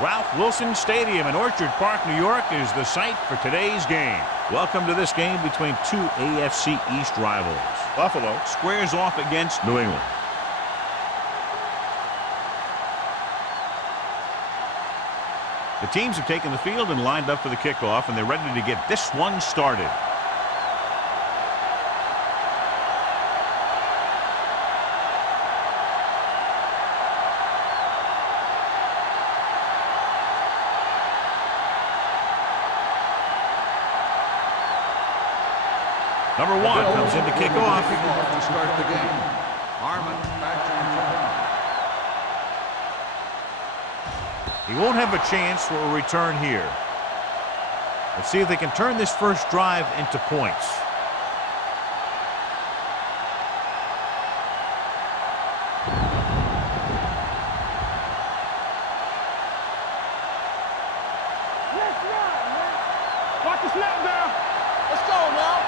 Ralph Wilson Stadium in Orchard Park, New York is the site for today's game. Welcome to this game between two AFC East rivals. Buffalo squares off against New England. The teams have taken the field and lined up for the kickoff, and they're ready to get this one started. Number 1 comes in to kick off. To start the game. Harmon back to He won't have a chance for a return here. Let's see if they can turn this first drive into points. Let's run, man. Watch the snap down. Let's go now.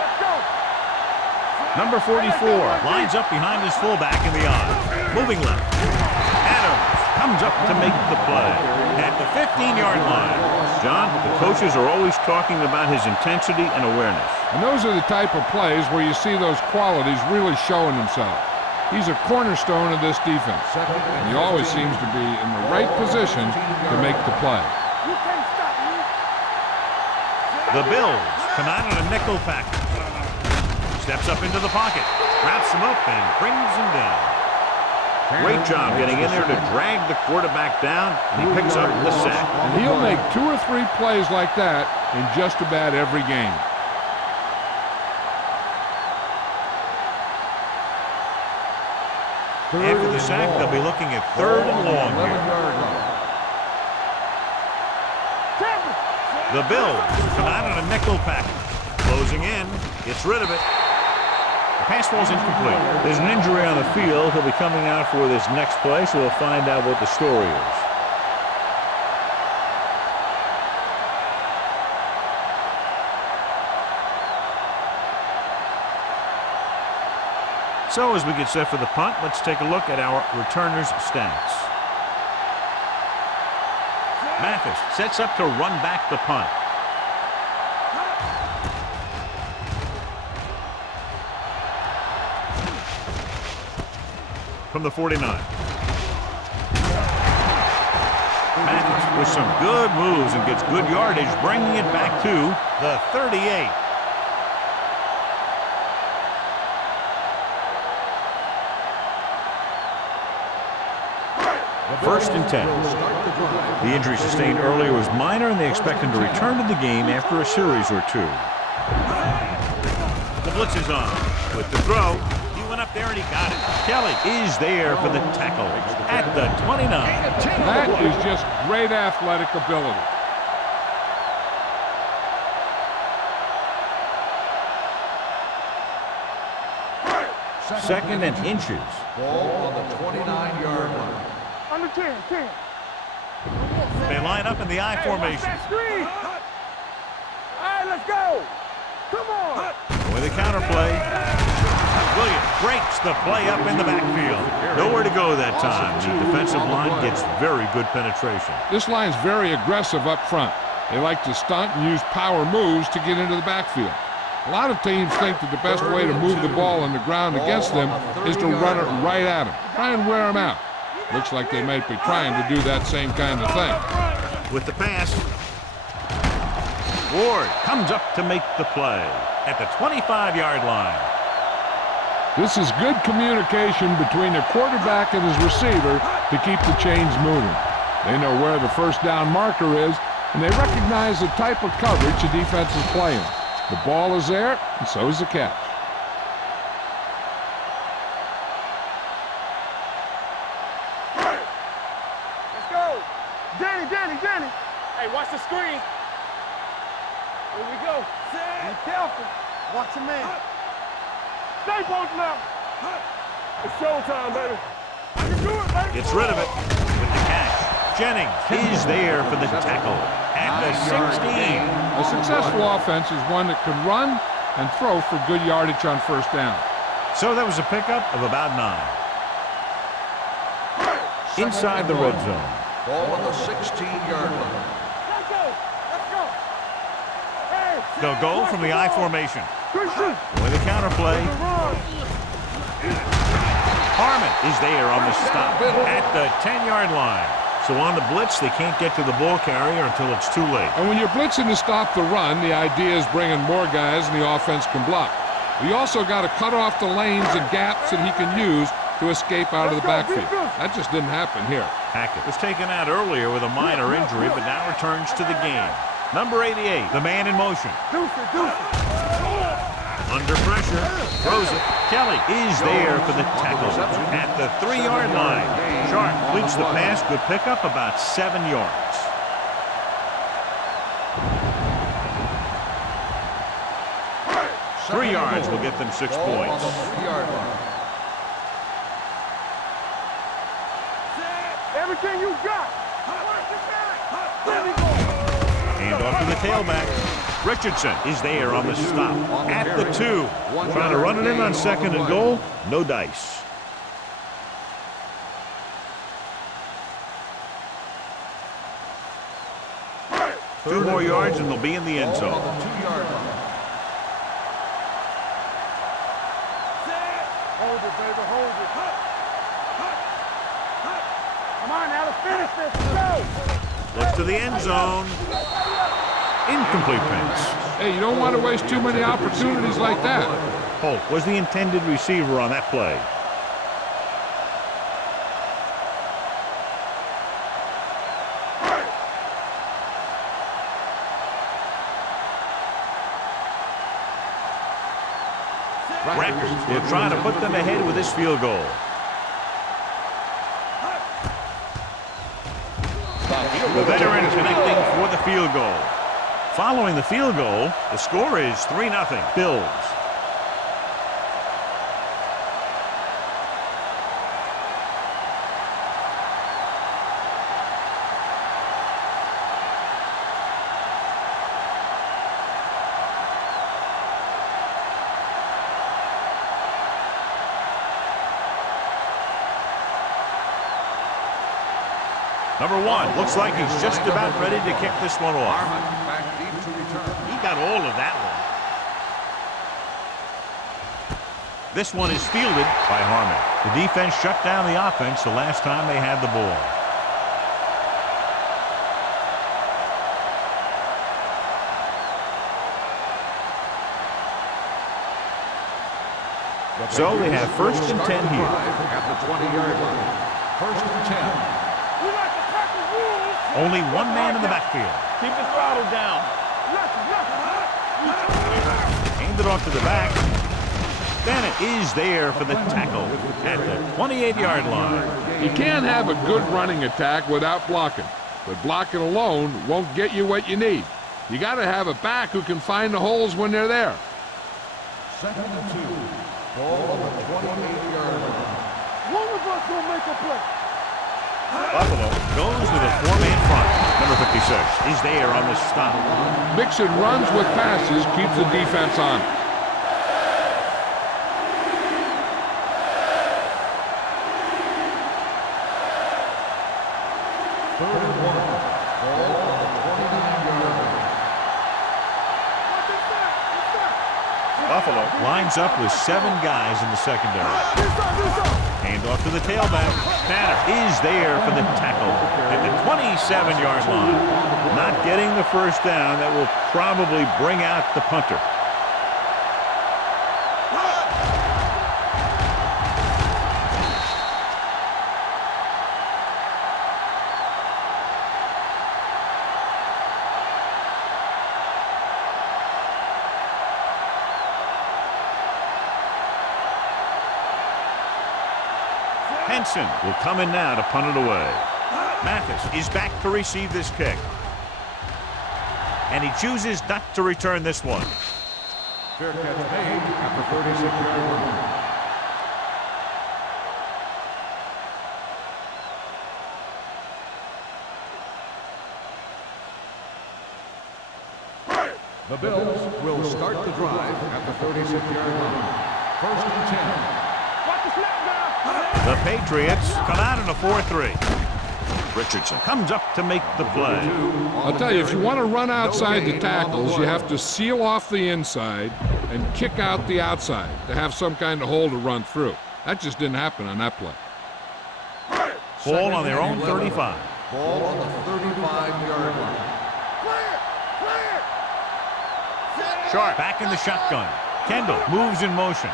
Let's go. Number 44 lines up behind his fullback in the I. Moving left. Adams comes up to make the play at the 15-yard line. John, the coaches are always talking about his intensity and awareness. And those are the type of plays where you see those qualities really showing themselves. He's a cornerstone of this defense, and he always seems to be in the right position to make the play. You can't stop me. The Bills come out in a nickel package. Steps up into the pocket, wraps him up, and brings him down. Great job getting in there to drag the quarterback down, and he picks up the sack. And he'll make 2 or 3 plays like that in just about every game. After the sack, they'll be looking at 3rd and long here. The Bills come out in a nickel package. Closing in, gets rid of it. The pass ball's incomplete. There's an injury on the field. He'll be coming out for this next play, so we'll find out what the story is. So as we get set for the punt, let's take a look at our returners' stats. Mathis sets up to run back the punt. From the 49. Mathis with some good moves and gets good yardage, bringing it back to the 38. First and 10. The injury sustained earlier was minor, and they expect him to return to the game after a series or 2. The blitz is on. With the throw, he went up there and he got it. Kelly is there for the tackle at the 29. That is just great athletic ability. Second and inches. ball on the 29-yard line. Under 10. They line up in the I formation. That screen. All right, let's go. Come on. With a counterplay, Williams breaks the play up in the backfield. Nowhere to go that time. The defensive line gets very good penetration. This line's very aggressive up front. They like to stunt and use power moves to get into the backfield. A lot of teams think that the best way to move the ball on the ground against them is to run it right at them. Try and wear them out. Looks like they might be trying to do that same kind of thing. With the pass, Ward comes up to make the play at the 25-yard line. This is good communication between the quarterback and his receiver to keep the chains moving. They know where the first down marker is, and they recognize the type of coverage the defense is playing. The ball is there, and so is the catch. Let's go. Danny. Hey, watch the screen. Here we go. Be careful. Watch your man. Stay posted now. It's showtime, baby. I can do it, baby. Gets rid of it with the catch. Jennings is there for the tackle at the 16. A successful offense is one that can run and throw for good yardage on first down. So that was a pickup of about 9. Inside the red zone. Ball on the 16-yard line. Let's go. Let's go. Hey, They'll go from the I formation. With a counterplay. Harmon is there on the stop at the 10-yard line. So on the blitz, they can't get to the ball carrier until it's too late. And when you're blitzing to stop the run, the idea is bringing more guys and the offense can block. You also got to cut off the lanes and gaps that he can use to escape out of the backfield. That just didn't happen here. Hackett was taken out earlier with a minor injury, but now returns to the game. Number 88, the man in motion. Under pressure, throws it. Kelly is there for the tackle at the 3-yard line. Sharp completes the pass. Good pickup, about 7 yards. Three yards will get them 6 points. everything you got. Hand off to the tailback. Richardson is there on the stop at the 2. Trying to run it in on 2nd and goal. No dice. Two more yards and they'll be in the end zone. Hold it, baby, hold it. Come on now, let's finish this. Go! Looks to the end zone. Incomplete pass. Hey, you don't want to waste too many opportunities like that. Holt was the intended receiver on that play. Rackers will try to put them ahead with this field goal. The veteran connecting for the field goal. Following the field goal, the score is 3-0 Bills. Number 1 looks like he's just about ready to kick this one off. He got all of that one. This one is fielded by Harmon. The defense shut down the offense the last time they had the ball. So they have 1st and 10 here. At the 20-yard line. 1st and 10. Only one man in the backfield. Keep the throttle down. Hand it off to the back. Bennett is there for the tackle at the 28-yard line. You can't have a good running attack without blocking, but blocking alone won't get you what you need. You got to have a back who can find the holes when they're there. 2nd and 2. Ball on the 28-yard line. One of us will make a play. Buffalo goes with a 4-man front. Number 56 is there on the stop. Mixing runs with passes keeps the defense on. Third and 1. Ball on the 29-yard line. Buffalo lines up with 7 guys in the secondary. Hand off to the tailback. Tanner is there for the tackle at the 27-yard line. Not getting the first down. That will probably bring out the punter. Henson will come in now to punt it away. Mathis is back to receive this kick. And he chooses not to return this one. Fair catch made at the 36-yard line. The Bills will start the drive at the 36-yard line. 1st and 10. Watch the snap now. The Patriots come out in a 4-3. Richardson comes up to make the play. I'll tell you, if you want to run outside the tackles, you have to seal off the inside and kick out the outside to have some kind of hole to run through. That just didn't happen on that play. Ball on their own 35. Ball on the 35-yard line. Sharp back in the shotgun. Kendall moves in motion.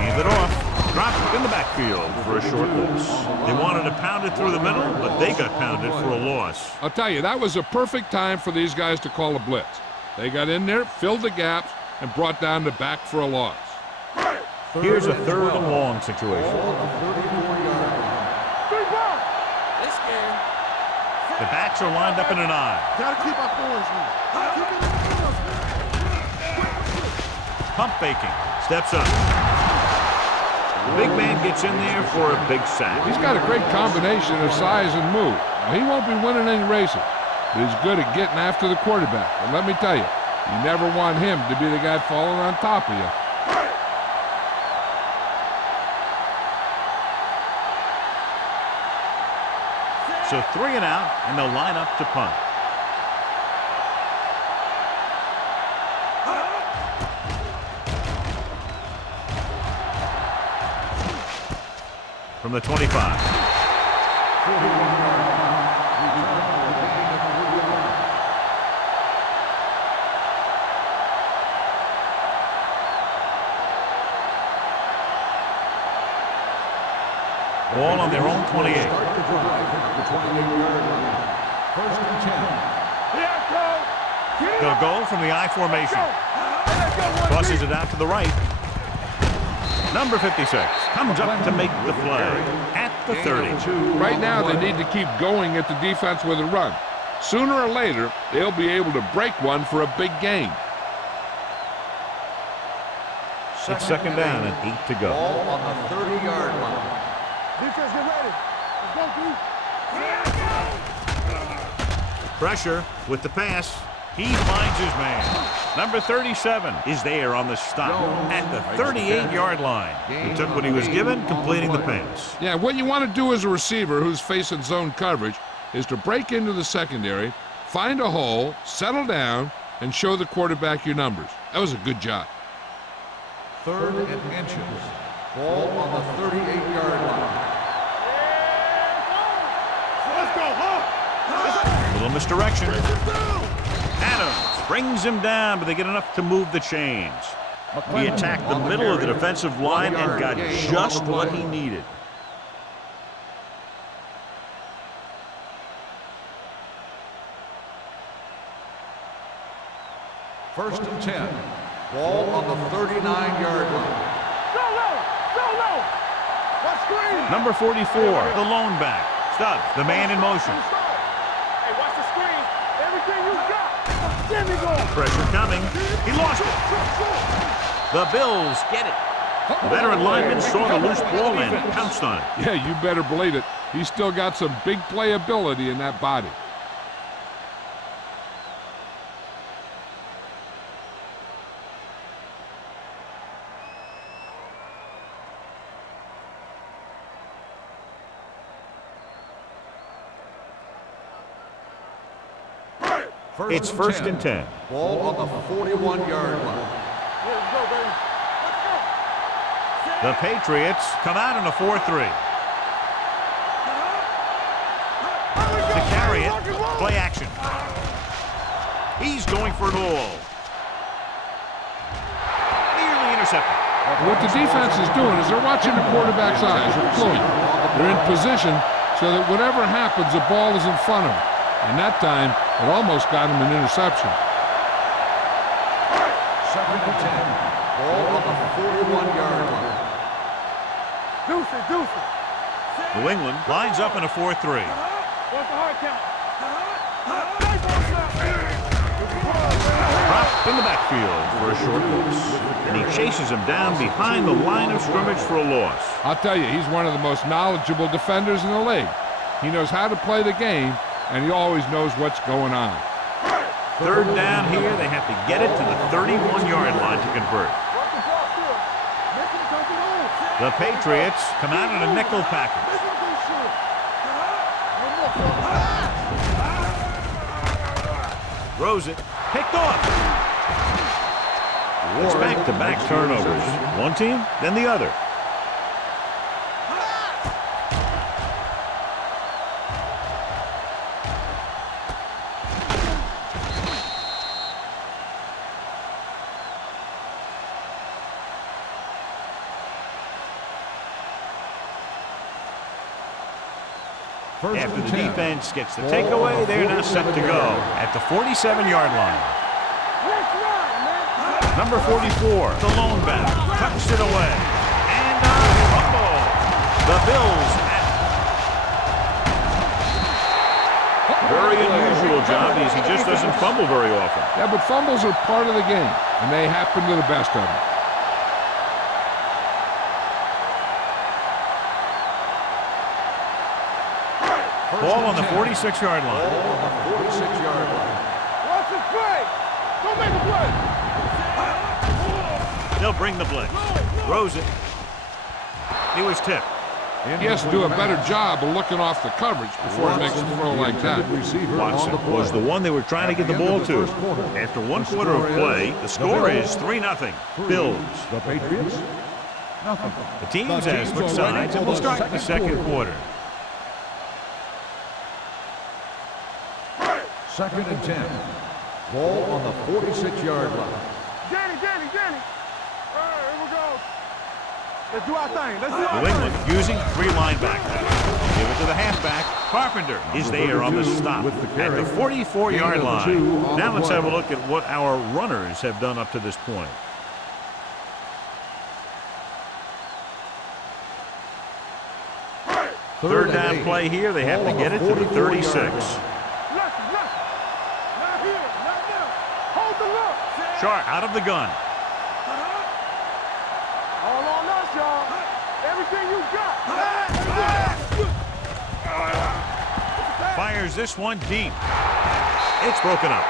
Hands it off. Dropped in the backfield for a short loss. They wanted to pound it through the middle, but they got pounded for a loss. I'll tell you, that was a perfect time for these guys to call a blitz. They got in there, filled the gaps, and brought down the back for a loss. Here's a 3rd and long situation. The backs are lined up in an I. Gotta keep our boys moving. Pump faking. Steps up. The big man gets in there for a big sack. He's got a great combination of size and move. Now, he won't be winning any races, but he's good at getting after the quarterback. And let me tell you, you never want him to be the guy falling on top of you. So 3 and out, and they'll line up to punt. From the 25. Ball on their own 28. They'll go from the I formation. Crosses it out to the right. Number 56 comes up to make the play at the 30. Right now, they need to keep going at the defense with a run. Sooner or later, they'll be able to break one for a big gain. It's 2nd down and 8 to go. Ball on the 30-yard line. Defense, get ready. Let's go, Pressure with the pass. He finds his man. Number 37 is there on the stop at the 38-yard line. He took what he was given, completing the pass. Yeah, what you want to do as a receiver who's facing zone coverage is to break into the secondary, find a hole, settle down, and show the quarterback your numbers. That was a good job. 3rd and inches. Ball on the 38-yard line. Let's go, huh? A little misdirection. Adams brings him down, but they get enough to move the chains. He attacked the middle of the defensive line and got just what he needed. First and 10. Ball on the 39-yard line. Go low! Go low! Let's screen! Number 44, the lone back. Stubbs, the man in motion. Hey, watch the screen. Everything you got. There we go. Pressure coming. He lost it. The Bills get it. The veteran lineman saw the loose ball and pounced on it. Yeah, you better believe it. He's still got some big playability in that body. It's 1st and 10. Ball on the 41-yard line. Let's go, baby. Let's go. The Patriots come out in a 4-3. To carry it, play action. He's going for it all. Nearly intercepted. What the defense is doing is they're watching the quarterback's eyes. They're fluent. They're in position so that whatever happens, the ball is in front of them. And that time, it almost got him an interception. 2nd and 10. Ball on the 41-yard line. Deuce it, deuce it. New England lines up in a 4-3. What's the hard count? Dropped in the backfield for a short loss. And he chases him down behind the line of scrimmage for a loss. I'll tell you, he's one of the most knowledgeable defenders in the league. He knows how to play the game, and he always knows what's going on. 3rd down here. They have to get it to the 31-yard line to convert. The Patriots come out in a nickel package. Throws it. Picked off. It's back-to-back turnovers. One team, then the other. After the defense gets the takeaway, they're now set to go at the 47-yard line. Number 44, the lone back, tucks it away. And a fumble. The Bills at very unusual job because he just doesn't fumble very often. Yeah, but fumbles are part of the game, and they happen to the best of them. Ball on the 46-yard line. Watch it play. Don't make a play. They'll bring the blitz. Throws it. He was tipped. He has to do a better job of looking off the coverage before he makes a throw like that. Watson was the one they were trying to get the ball to. After one quarter of play, the score is 3-0. Bills. The Patriots, nothing. The teams have switched sides and will start the second quarter. 2nd and 10. Ball on the 46-yard line. Danny. All right, here we go. Let's do our thing. Let's do our New thing. England using 3 linebackers. Give it to the halfback. Carpenter is there on the stop at the 44-yard line. Now let's have a look at what our runners have done up to this point. Third down play here. They have to get it to the 36. Not here. Not there. Hold the look. Sharp out of the gun. All on us, y'all. Everything you got. Fires this one deep. It's broken up.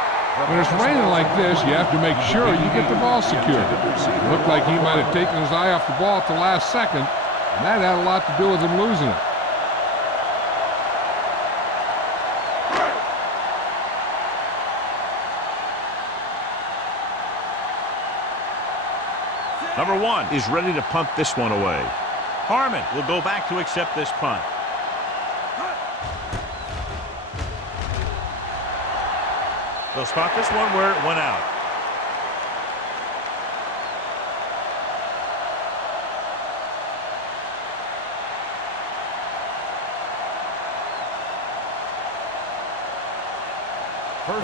When it's raining like this, you have to make sure you get the ball secured. It looked like he might have taken his eye off the ball at the last second, and that had a lot to do with him losing it. Number 1 is ready to punt this one away. Harmon will go back to accept this punt. They'll spot this one where it went out.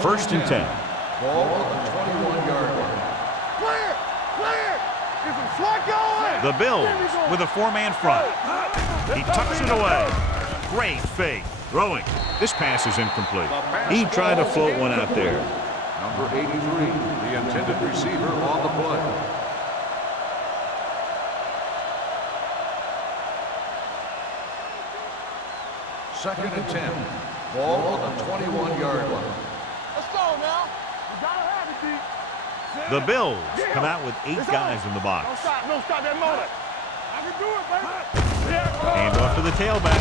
First and 10. Ball on the 21-yard line. Clear. Get some slack going. The Bills with a 4-man front. He tucks it away. Great fake. Throwing. This pass is incomplete. He tried to float one out there. Number 83, the intended receiver on the play. Second and 10. Ball on the 21-yard line. Let's go now. You gotta have it, D. The Bills come out with 8 guys in the box. No stop that motor. I can do it, baby. Hand off to the tailback.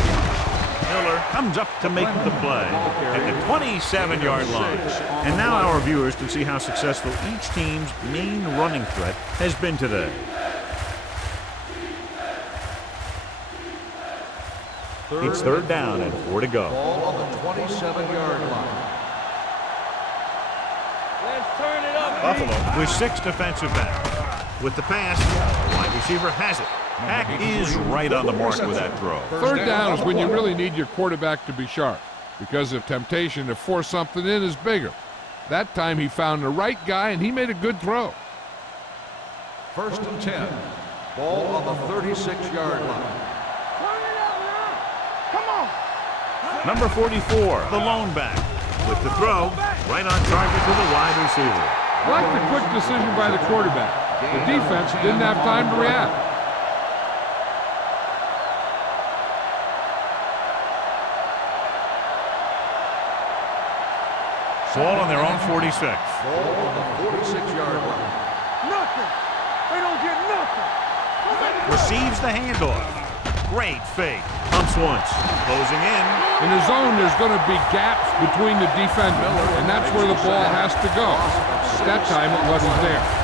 Miller comes up to make the play at the 27-yard line. And now our viewers can see how successful each team's main running threat has been today. It's third down and 4 to go. Ball on the 27-yard line. Let's turn it up. Buffalo with 6 defensive backs. With the pass, the wide receiver has it. Pack is right on the mark with that throw. Third down is when you really need your quarterback to be sharp because the temptation to force something in is bigger. That time he found the right guy and he made a good throw. First and 10. Ball on the 36-yard line. Turn it up now. Come on. Number 44, the lone back. With the throw, right on target to the wide receiver. I like the quick decision by the quarterback. The defense didn't have time to react. Ball on their own 46. Ball on the 46-yard line. Nothing. They don't get nothing. Receives the handoff. Great fake. Pumps once. Closing in. In the zone, there's going to be gaps between the defenders, and that's where the ball has to go. At that time, it wasn't there.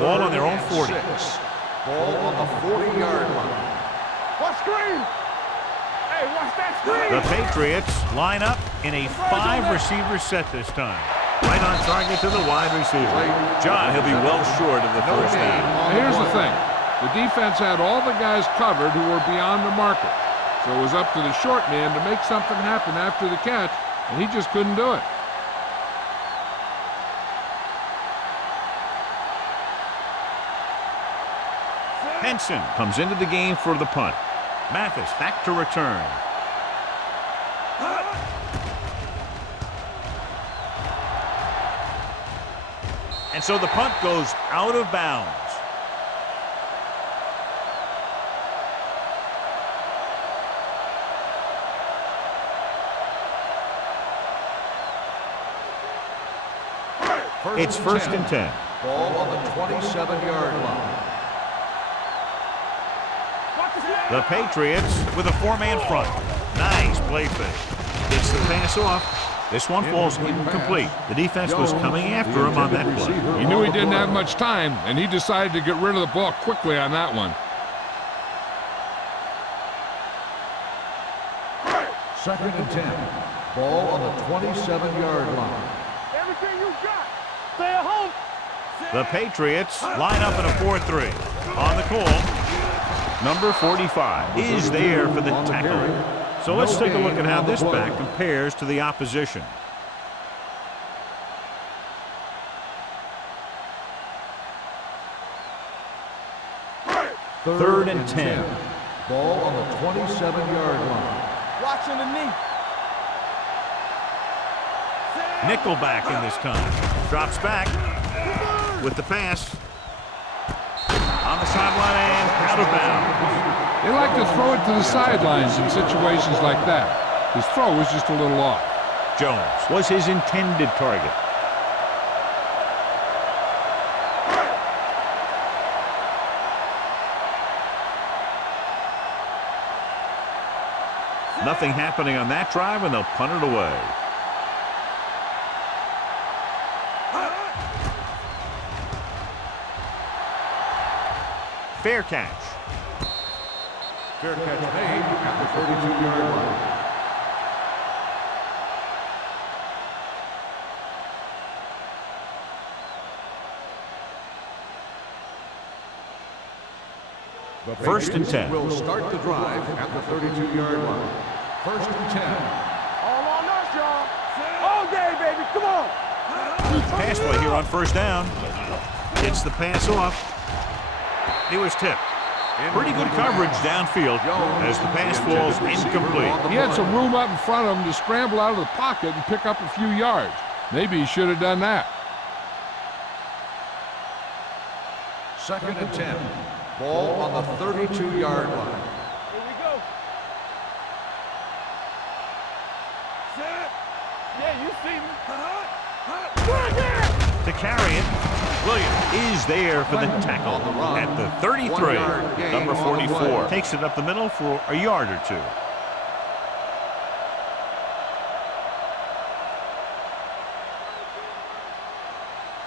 Ball on their own 40. Ball on the 40-yard line. What screen? Hey, watch that screen. The Patriots line up in a 5-receiver set this time. Right on target to the wide receiver. John, he'll be well short of the first down. Now, here's the thing. The defense had all the guys covered who were beyond the marker. So it was up to the short man to make something happen after the catch, and he just couldn't do it. Henson comes into the game for the punt. Mathis back to return. And so the punt goes out of bounds. It's first and 10. Ball on the 27-yard line. The Patriots with a 4-man front. Nice play fake. Gets the pass off. This one falls incomplete. The defense was coming after him on that play. He knew he didn't have much time, and he decided to get rid of the ball quickly on that one. Second and 10. Ball on the 27-yard line. Everything you got. Stay at home. The Patriots line up in a 4-3. On the call, number 45 is there for the tackle. So let's take a look at how this back compares to the opposition. Third and 10. Ball on the 27-yard line. Watching the knee. Nickelback in this time. Drops back with the pass. On the sideline and out of bounds. They like to throw it to the sidelines in situations like that. His throw was just a little off. Jones was his intended target. Nothing happening on that drive, and they'll punt it away. Fair catch. Fair catch made at the 32-yard line. The First and 10. Will start the drive at the 32-yard line. First and 10. All on us, y'all. All day, baby. Come on. Pass play here on first down. Gets the pass off. He was tipped. Pretty good coverage downfield as the pass falls incomplete. He had some room up in front of him to scramble out of the pocket and pick up a few yards. Maybe he should have done that. Second and 10. Ball on the 32-yard line. Here we go. Set. Yeah, you see me. To carry it, Williams is there for the tackle at the 33. Number 44 takes it up the middle for a yard or two.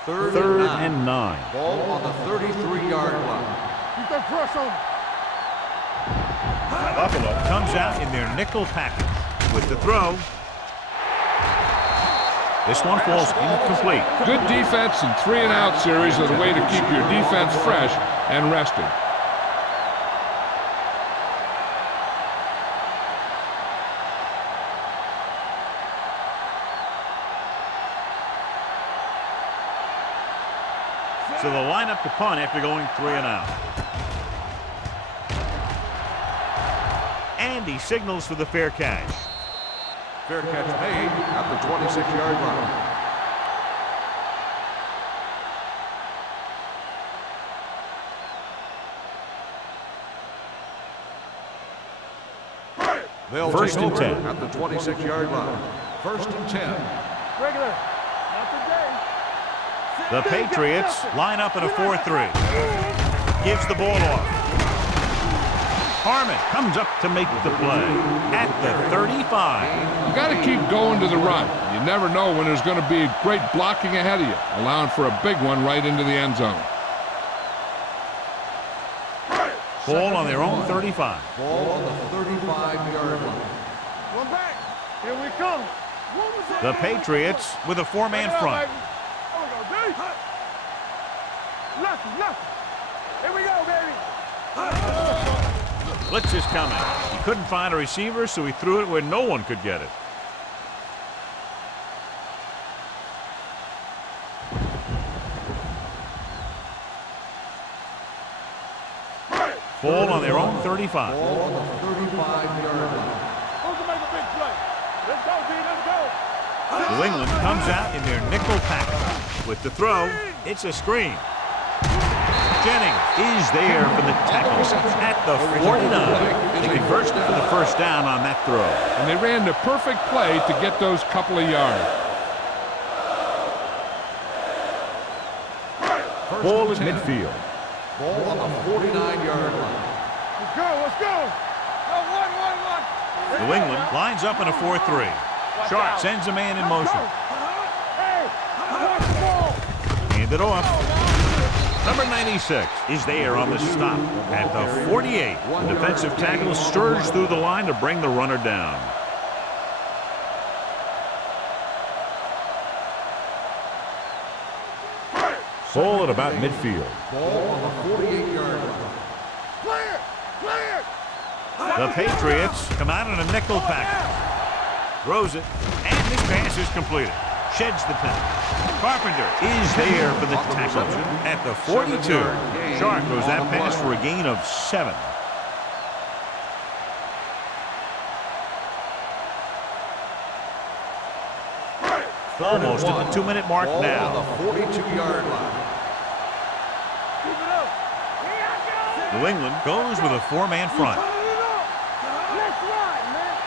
Third and 9. Ball on the 33-yard line. Keep that press on. Buffalo comes out in their nickel package with the throw. This one falls incomplete. Good defense and 3-and-out series are the way to keep your defense fresh and rested. So they'll line up to punt after going 3-and-out. And he signals for the fair catch. Fair catch made at the 26-yard line. They'll First take and over 10. at the 26-yard line. First and 10. Regular. Not today. The Patriots line up in a 4-3. Gives the ball off. Harmon comes up to make the play at the 35. You got to keep going to the run. You never know when there's going to be great blocking ahead of you, allowing for a big one right into the end zone. Ball on their own 35. Ball on the 35-yard line. One back. Here we come. The Patriots with a four-man front. Lucky. Here we go, baby. Blitz is coming. He couldn't find a receiver, so he threw it where no one could get it. Ball on their own 35. Ball on the 35-yard line. Who's to make a big play? Let's go, D. Let's go. New England comes out in their nickel package. With the throw, it's a screen. Jennings is there for the tackle at the 49. They convert for the first down on that throw. And they ran the perfect play to get those couple of yards. Ball at midfield. Ball on the 49-yard line. Let's go. No, one. New England lines up in a 4-3. Sharp sends a man in motion. Hey, watch the ball. Hand it off. Number 96 is there on the stop at the 48. The defensive tackle stirs through the line to bring the runner down. Ball at about midfield. Ball on the 48-yard line. Clear. The Patriots come out in a nickel package. Throws it, and this pass is completed. Sheds the 10. Carpenter is there for the tackle at the 42. Sharp goes that pass for a gain of 7. Almost at the 2-minute mark Ball now. on the 42-yard line. Keep it up. Here I go. New England goes with a 4-man front. Let's ride, man.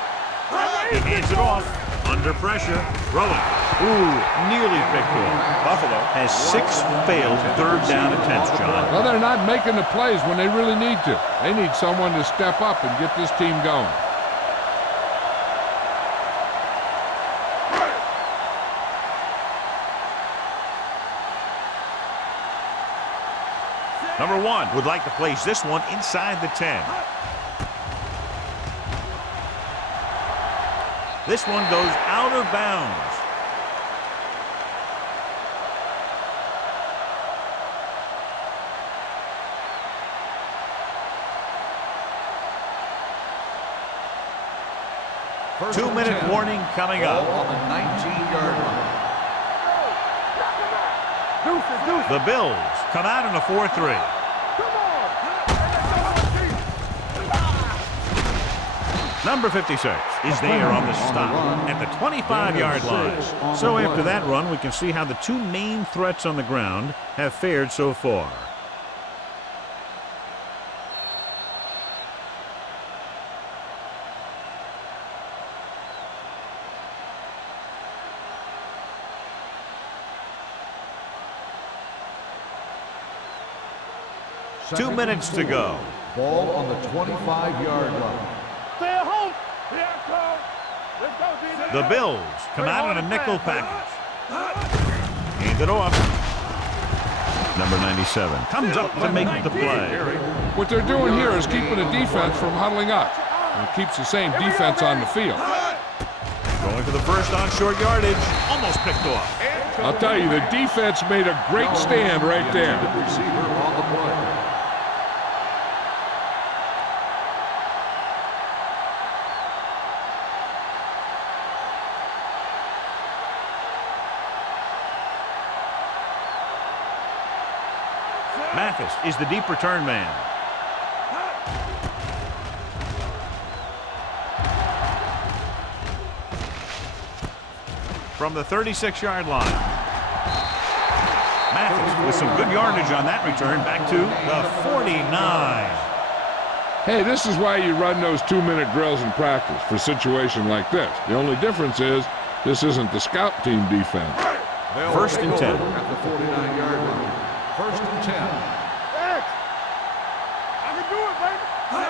He hands it off. Under pressure. Throwing. Ooh, nearly picked off. Buffalo has 6 failed third down attempts, John. Well, they're not making the plays when they really need to. They need someone to step up and get this team going. Number 1 would like to place this one inside the 10. This one goes out of bounds. First 2-minute and 10. warning coming Ball up. on the 19-yard line. Deuces. The Bills come out in a 4-3. Come on. Number 56 is there on the stop at the 25-yard line. So after that run, we can see how the two main threats on the ground have fared so far. Second 2 minutes to go. Ball on the 25-yard line. Stay at home. Here I come. Let's go, D. The Bills come out in a nickel package. Hand it off. Number 97 comes up to make the play. What they're doing here is keeping the defense from huddling up. And it keeps the same defense on the field. Going for the first on short yardage. Almost picked off. I'll tell you, the defense made a great stand right there. Receiver on the play. Mathis is the deep return man. From the 36-yard line. Mathis with some good yardage on that return back to the 49. Hey, this is why you run those 2-minute drills in practice for a situation like this. The only difference is this isn't the scout team defense. First and 10. At the 49-yard line. First and 10. X. I can do it, baby.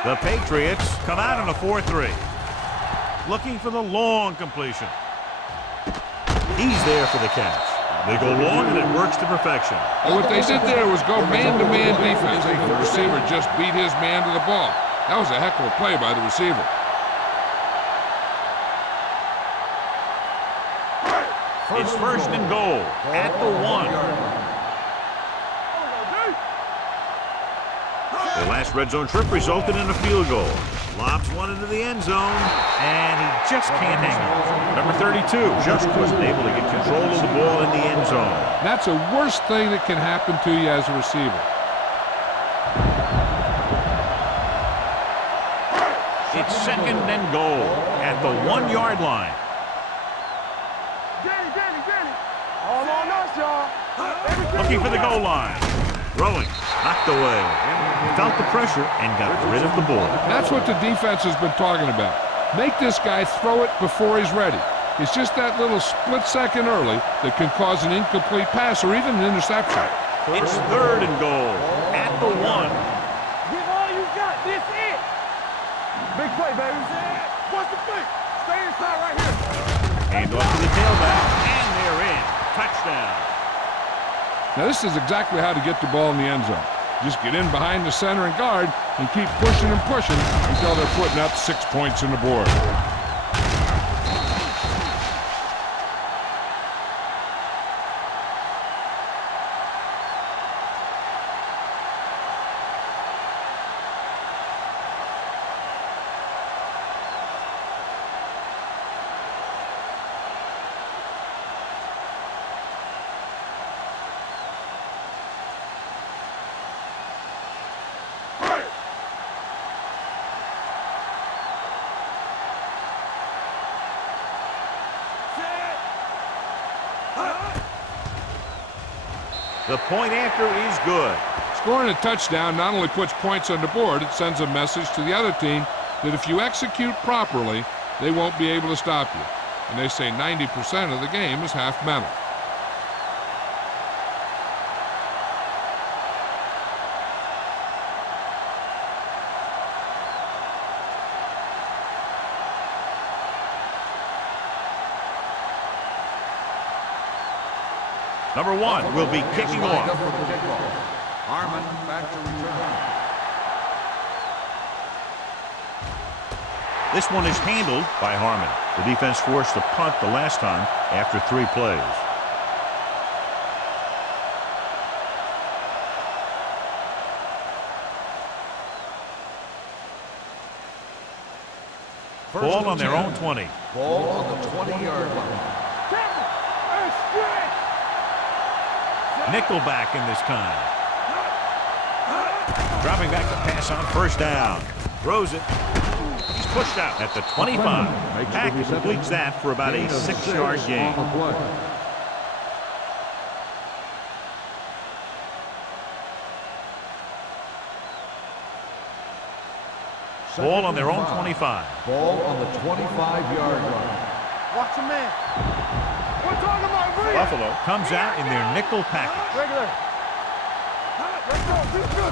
The Patriots come out on a 4-3. Looking for the long completion. He's there for the catch. They go long and it works to perfection. And what they did there was go man-to-man defense. The receiver just beat his man to the ball. That was a heck of a play by the receiver. It's first and goal at the 1. The last red zone trip resulted in a field goal. Lobs one into the end zone, and he just can't hang on. Number 32 just wasn't able to get control of the ball in the end zone. That's the worst thing that can happen to you as a receiver. It's second and goal at the 1-yard line. Danny. All on us, y'all. Looking for the goal line. Throwing, knocked away. Felt the pressure and got rid of the ball. That's what the defense has been talking about. Make this guy throw it before he's ready. It's just that little split second early that can cause an incomplete pass or even an interception. It's third and goal at the 1. Give all you got. This it. Big play, baby. What's the play? Stay inside right here. Hand off to the tailback, and they're in. Touchdown. Now this is exactly how to get the ball in the end zone. Just get in behind the center and guard and keep pushing and pushing until they're putting up 6 points on the board. The point after is good. Scoring a touchdown not only puts points on the board, it sends a message to the other team that if you execute properly, they won't be able to stop you. And they say 90% of the game is half mental. Number 1 will be kicking off. Harmon back to return. This one is handled by Harmon. The defense forced a punt the last time after 3 plays. Ball on their own 20. Ball on the 20-yard line. Nickelback in this time. Dropping back to pass on first down. Throws it. He's pushed out at the 25. Packett completes that for about a 6-yard gain. Ball on their own 25. Ball on the 25-yard line. Watch a man. We're talking about real. Buffalo comes out in their nickel package. Regular. Let's go. Be good.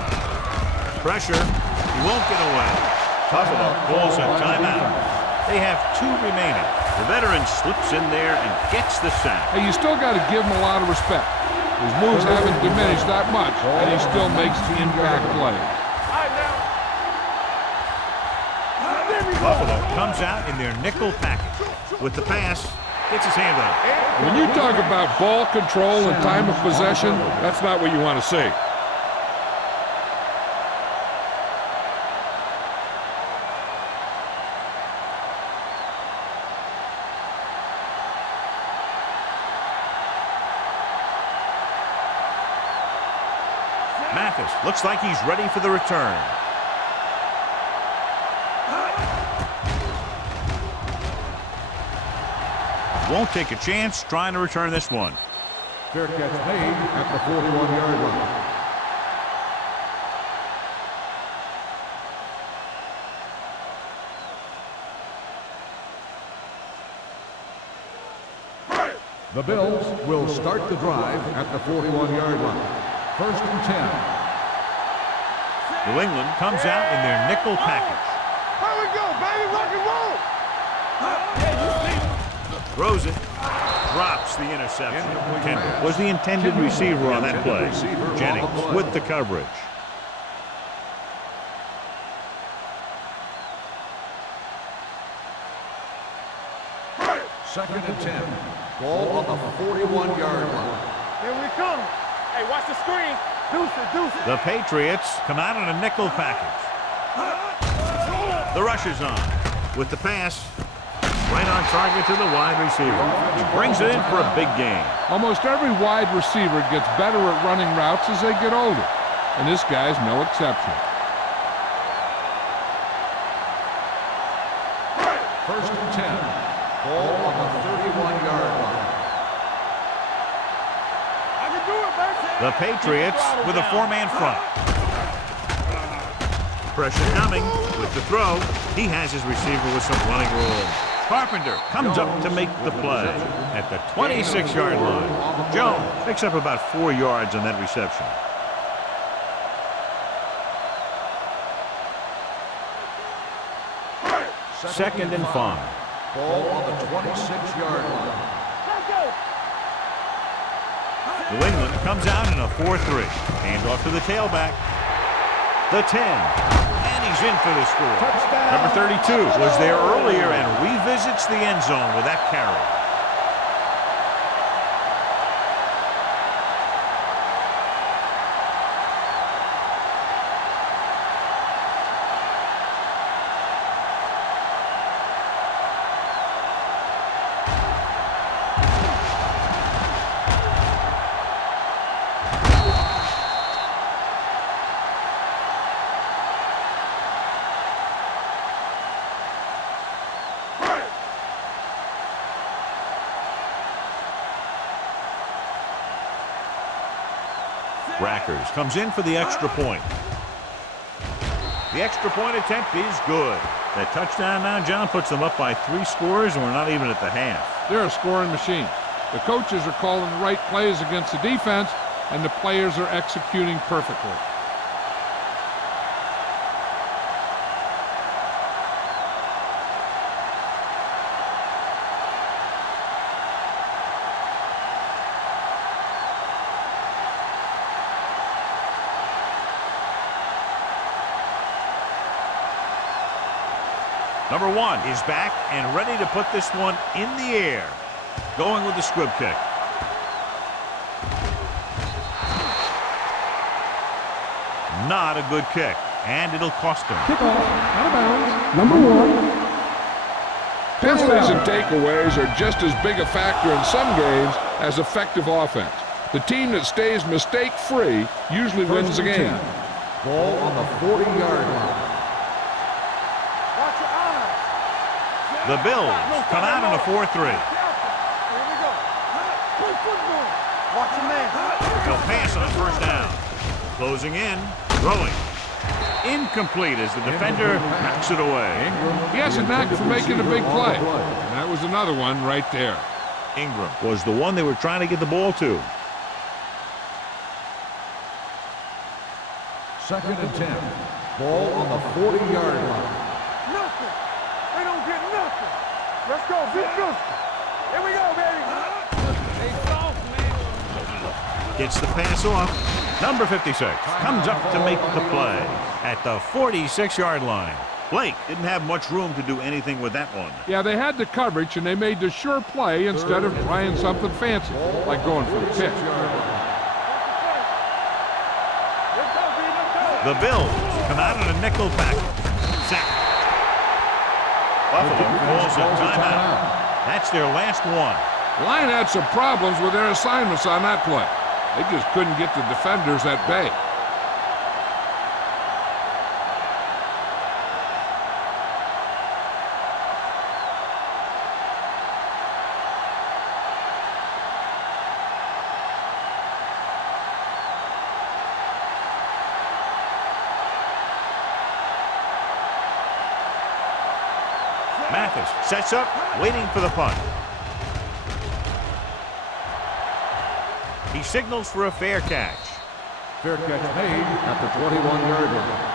Pressure. He won't get away. Buffalo calls a timeout. They have 2 remaining. The veteran slips in there and gets the sack. Hey, you still got to give him a lot of respect. His moves haven't diminished that much, and he still makes the impact play. All right, now. Buffalo comes out in their nickel package. With the pass, gets his hand on it. When you talk about ball control and time of possession, that's not what you want to see. Mathis looks like he's ready for the return. Won't take a chance trying to return this one. Fair catch made at the 41-yard line. The Bills will start the drive at the 41-yard line. 1st and 10. New England comes out in their nickel package. Here we go, baby, rock and roll. Throws it, drops the interception. Kendall was the intended receiver on that play. Jennings with the coverage. Second and 10. Ball on the 41-yard line. Here we come. Hey, watch the screen. Deuce it. The Patriots come out in a nickel package. The rush is on with the pass. Right on target to the wide receiver. He brings it in for a big gain. Almost every wide receiver gets better at running routes as they get older, and this guy's no exception. 1st and 10. Ball on the 31-yard line. I can do it, baby. The Patriots with a four-man front. Pressure coming with the throw. He has his receiver with some running room. Carpenter comes up to make the play at the 26-yard line. Jones picks up about 4 yards on that reception. Second and 5. Ball on the 26-yard line. New England comes out in a 4-3. Hand off to the tailback. The 10. And he's in for the score. Number 32 was there earlier and revisits the end zone with that carry. Rackers comes in for the extra point. The extra point attempt is good. That touchdown now, John, puts them up by 3 scores, and we're not even at the half. They're a scoring machine. The coaches are calling the right plays against the defense, and the players are executing perfectly. Number 1 is back and ready to put this one in the air. Going with the squib kick. Not a good kick, and it'll cost him. Kickoff, out of bounds, number 1. Penalties and takeaways are just as big a factor in some games as effective offense. The team that stays mistake-free usually wins the game. Ball on the 40-yard line. The Bills come out in a 4-3. Here we go. Put football. Watch your man. They'll pass on 1st down. Closing in, throwing. Incomplete as the defender knocks it away. He has a knack for making a big play. And that was another one right there. Ingram was the one they were trying to get the ball to. 2nd and 10. Ball on the 40-yard line. Nothing. They don't get nothing. Let's go, big good. Here we go, baby. Hey, soft, man. Gets the pass off. Number 56 comes up to make the play at the 46-yard line. Blake didn't have much room to do anything with that one. Yeah, they had the coverage, and they made the sure play instead of trying something fancy, like going for the pitch. The Bills come out in a nickel package. Sack. Buffalo calls a timeout. That's their last one. The line had some problems with their assignments on that play. They just couldn't get the defenders at bay. Mathis sets up, waiting for the punt. signals for a fair catch. Fair catch made at the 21-yard line.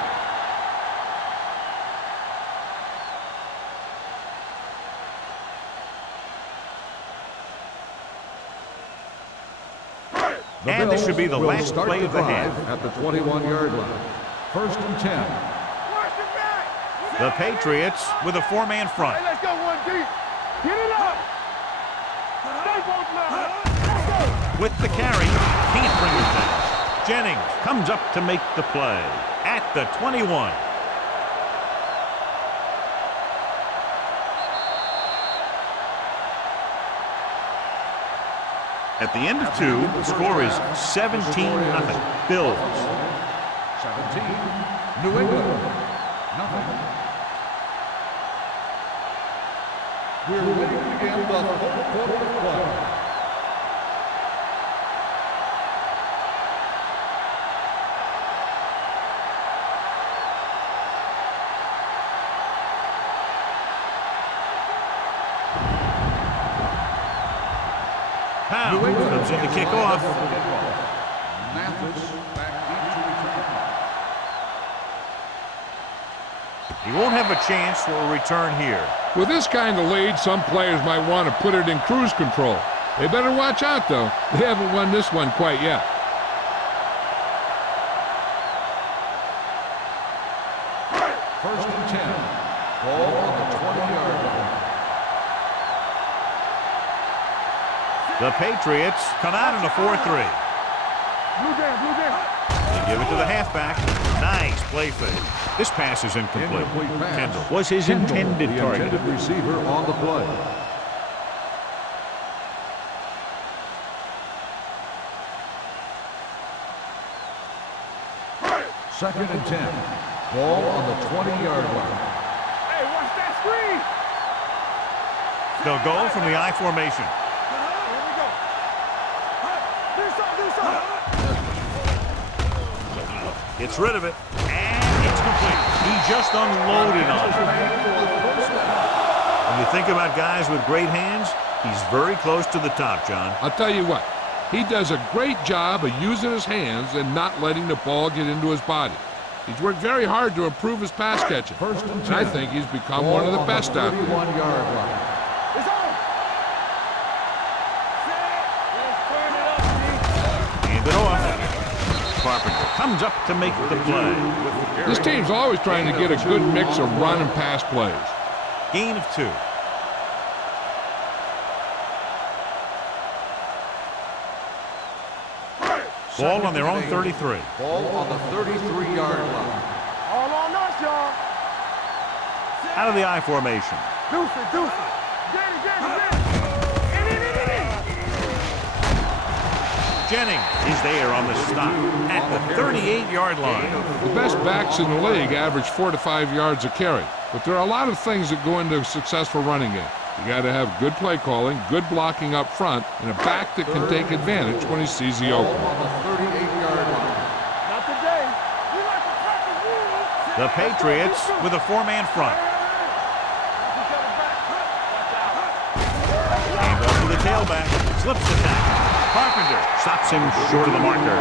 And this should be the last play of the half. At the 21-yard line. 1st and 10. The Patriots with a four-man front. Hey, let's go one deep. Get it up. Stay both now. Let's go. With the carry, can't bring it down. Jennings comes up to make the play at the 21. At the end of 2, the score is 17-0. Bills. 17. New England. Nothing. We're ready to begin the fourth quarter of play. Pound comes in to kick off. Mathis back deep to return. He won't have a chance for a return here. With this kind of lead, some players might want to put it in cruise control. They better watch out, though. They haven't won this one quite yet. First and 10. Ball on the 20-yard line. The Patriots come out in a 4-3. Blue down, blue down. They give it to the halfback. Nice play fake. This pass is incomplete. Incomplete pass. Kendall was his Kendall, intended the target. intended receiver on the play. Second and 10. Ball on the 20-yard line. Hey, watch that screen. They'll go from the I formation. Here we go. Do something. Gets rid of it, and it's complete. He just unloaded on it. When you think about guys with great hands, he's very close to the top, John. I'll tell you what, he does a great job of using his hands and not letting the ball get into his body. He's worked very hard to improve his pass catching. First and 10. And I think he's become one of the best out there. 31-yard line. It's on. Let's turn it up, G. Hand it off. Carpenter comes up to make the play. This team's always trying to get a good mix of run and pass plays. Gain of 2. Ball on their own 33. Ball on the 33-yard line. All on us, y'all. Out of the I formation. Deuce it, deuce it. Danny, Danny. Jennings is there on the stop at the 38-yard line. The best backs in the league average 4 to 5 yards a carry. But there are a lot of things that go into a successful running game. You got to have good play calling, good blocking up front, and a back that can take advantage when he sees the Ball open. on the 38-yard line. Not today. We like to crack the rules. The Patriots with a four-man front. Hand off to the tailback. Slips the tackle. Carpenter stops him short of the marker.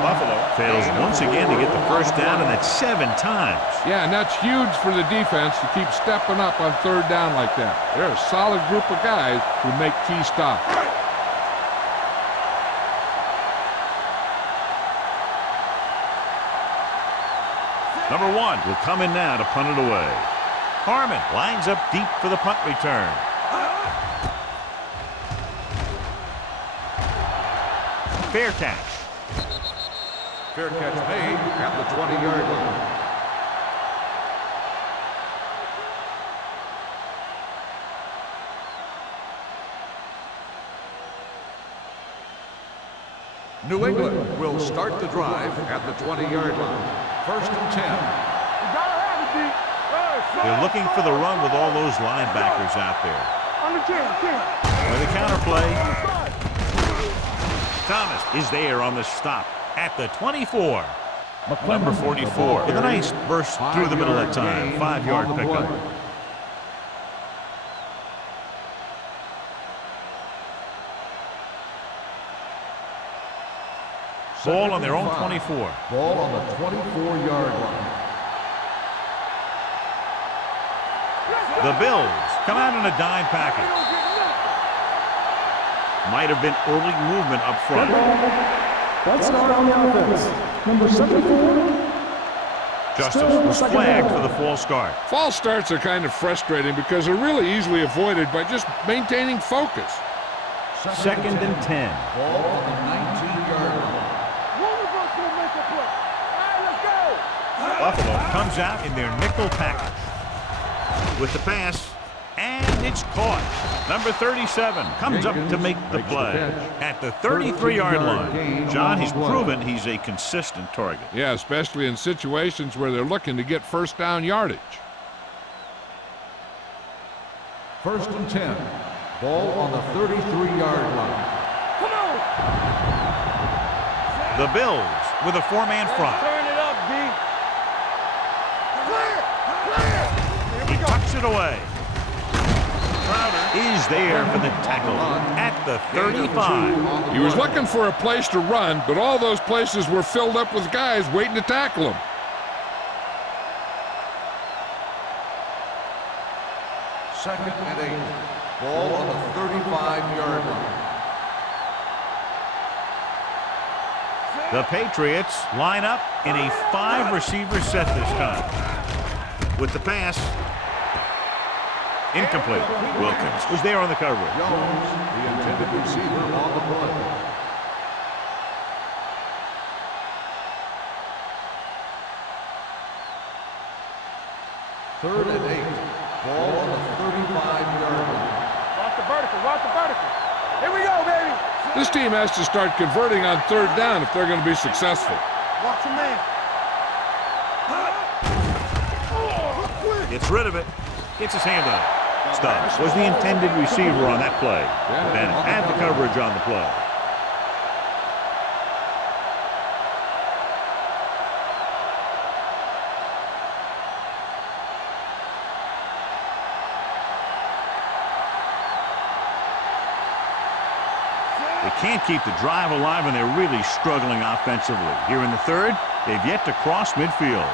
Buffalo fails once again to get the first down, and that's 7 times. Yeah, and that's huge for the defense to keep stepping up on third down like that. They're a solid group of guys who make key stops. Number 1 will come in now to punt it away. Harmon lines up deep for the punt return. Fair catch. Fair catch made at the 20-yard line. New England will start the drive at the 20-yard line. First and 10. We gotta have it, D. They're looking for the run with all those linebackers out there. On the 10. With a counterplay, Thomas is there on the stop at the 24. Number 44 with a nice burst through the middle that time. 5-yard pickup. Ball on their own 24. Ball on the 24-yard line. The Bills come out in a dime package. Might have been early movement up front. Let's start on the offense. Number 74. Justice was flagged for the false start. False starts are kind of frustrating because they're really easily avoided by just maintaining focus. Second and 10. Ball on the 19-yard line. One of us will make a play. All right, let's go. Buffalo comes out in their nickel package with the pass, and it's caught. Number 37 comes up to make the play at the 33-yard line. John, he's proven he's a consistent target. Yeah, especially in situations where they're looking to get first down yardage. First and 10. Ball on the 33-yard line. Come on. The Bills with a four-man front. Turn it up, D. Clear. He tucks it away. Is there for the tackle at the 35. He was looking for a place to run, but all those places were filled up with guys waiting to tackle him. Second and 8. Ball on the 35-yard line. The Patriots line up in a 5-receiver set this time. With the pass, incomplete. Wilkins was there on the coverage. Jones, the intended receiver on the play. Third and 8. Ball on the 35-yard line. Watch the vertical. Watch the vertical. Here we go, baby. This team has to start converting on third down if they're going to be successful. Watch your man. Gets rid of it. Gets his hand on it. Stubbs was the intended receiver on that play. Then had the coverage on the play. They can't keep the drive alive, and they're really struggling offensively. Here in the third, they've yet to cross midfield.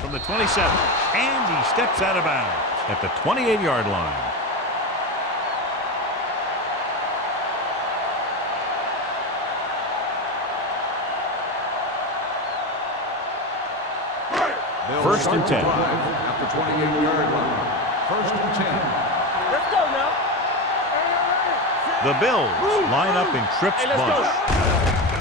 From the 27, and he steps out of bounds at the 28-yard line. First and 10. At the 28-yard line. First and 10. Let's go now. The Bills line up in trips bunch.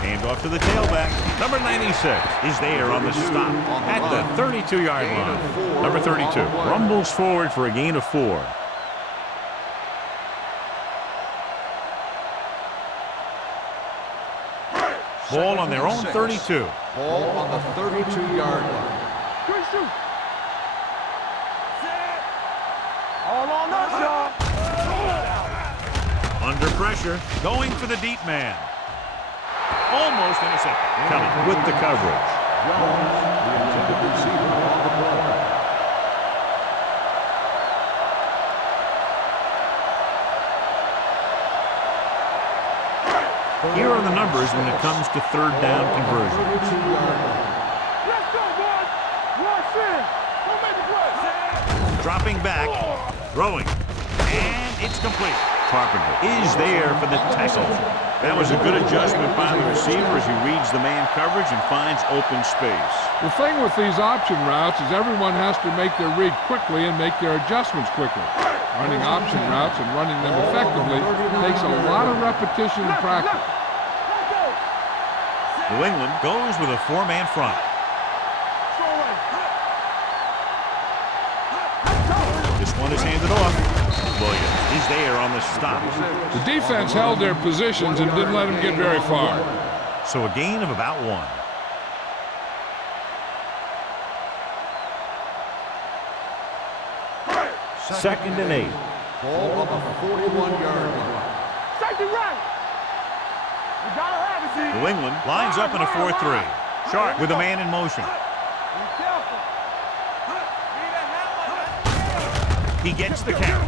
Hand off to the tailback. Number 96 is there on the stop at the 32-yard line. Number 32 rumbles forward for a gain of 4. Ball on their own 32. Ball on the 32-yard line. Good shoot. All on us, y'all. Under pressure, going for the deep man. Almost intercepted. Coming with the coverage. Jones, the intended receiver on the play. Here are the numbers when it comes to third down conversion. 32-yard line. Let's go, boys. Watch in. Don't make the play. Dropping back, throwing, and it's complete. Carpenter is there for the tackle. That was a good adjustment by the receiver as he reads the man coverage and finds open space. The thing with these option routes is everyone has to make their read quickly and make their adjustments quickly. Running option routes and running them effectively takes a lot of repetition and practice. New England goes with a 4-man front. This one is handed off. Williams is there on the stop. The defense held their positions and didn't let them get very far. So a gain of about 1. Second and 8. Ball on the 41-yard line. Safety right. We gotta have it, see. New England lines up in a 4-3. Sharp with a man in motion. Be careful. He gets the carry.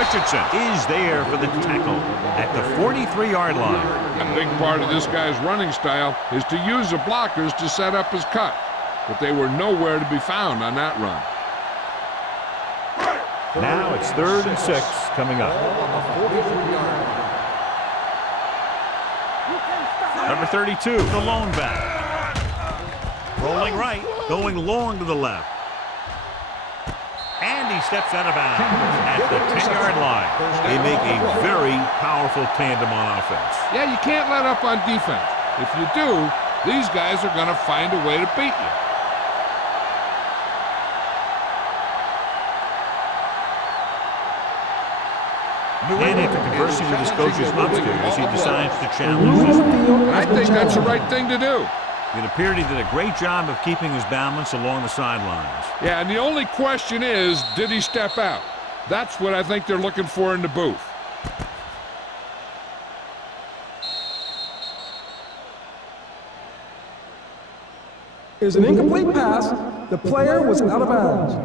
Richardson is there for the tackle at the 43-yard line. A big part of this guy's running style is to use the blockers to set up his cut, but they were nowhere to be found on that run. Now it's 3rd and 6 coming up. Number 32, the lone back. Rolling right, going long to the left. And he steps out of bounds at the 10-yard line. They make a very powerful tandem on offense. Yeah, you can't let up on defense. If you do, these guys are going to find a way to beat you. And after conversing with his coaches upstairs, he decides to challenge this one. And I think that's the right thing to do. It appeared he did a great job of keeping his balance along the sidelines. Yeah, and the only question is, did he step out? That's what I think they're looking for in the booth. Is an incomplete pass. The player was out of bounds.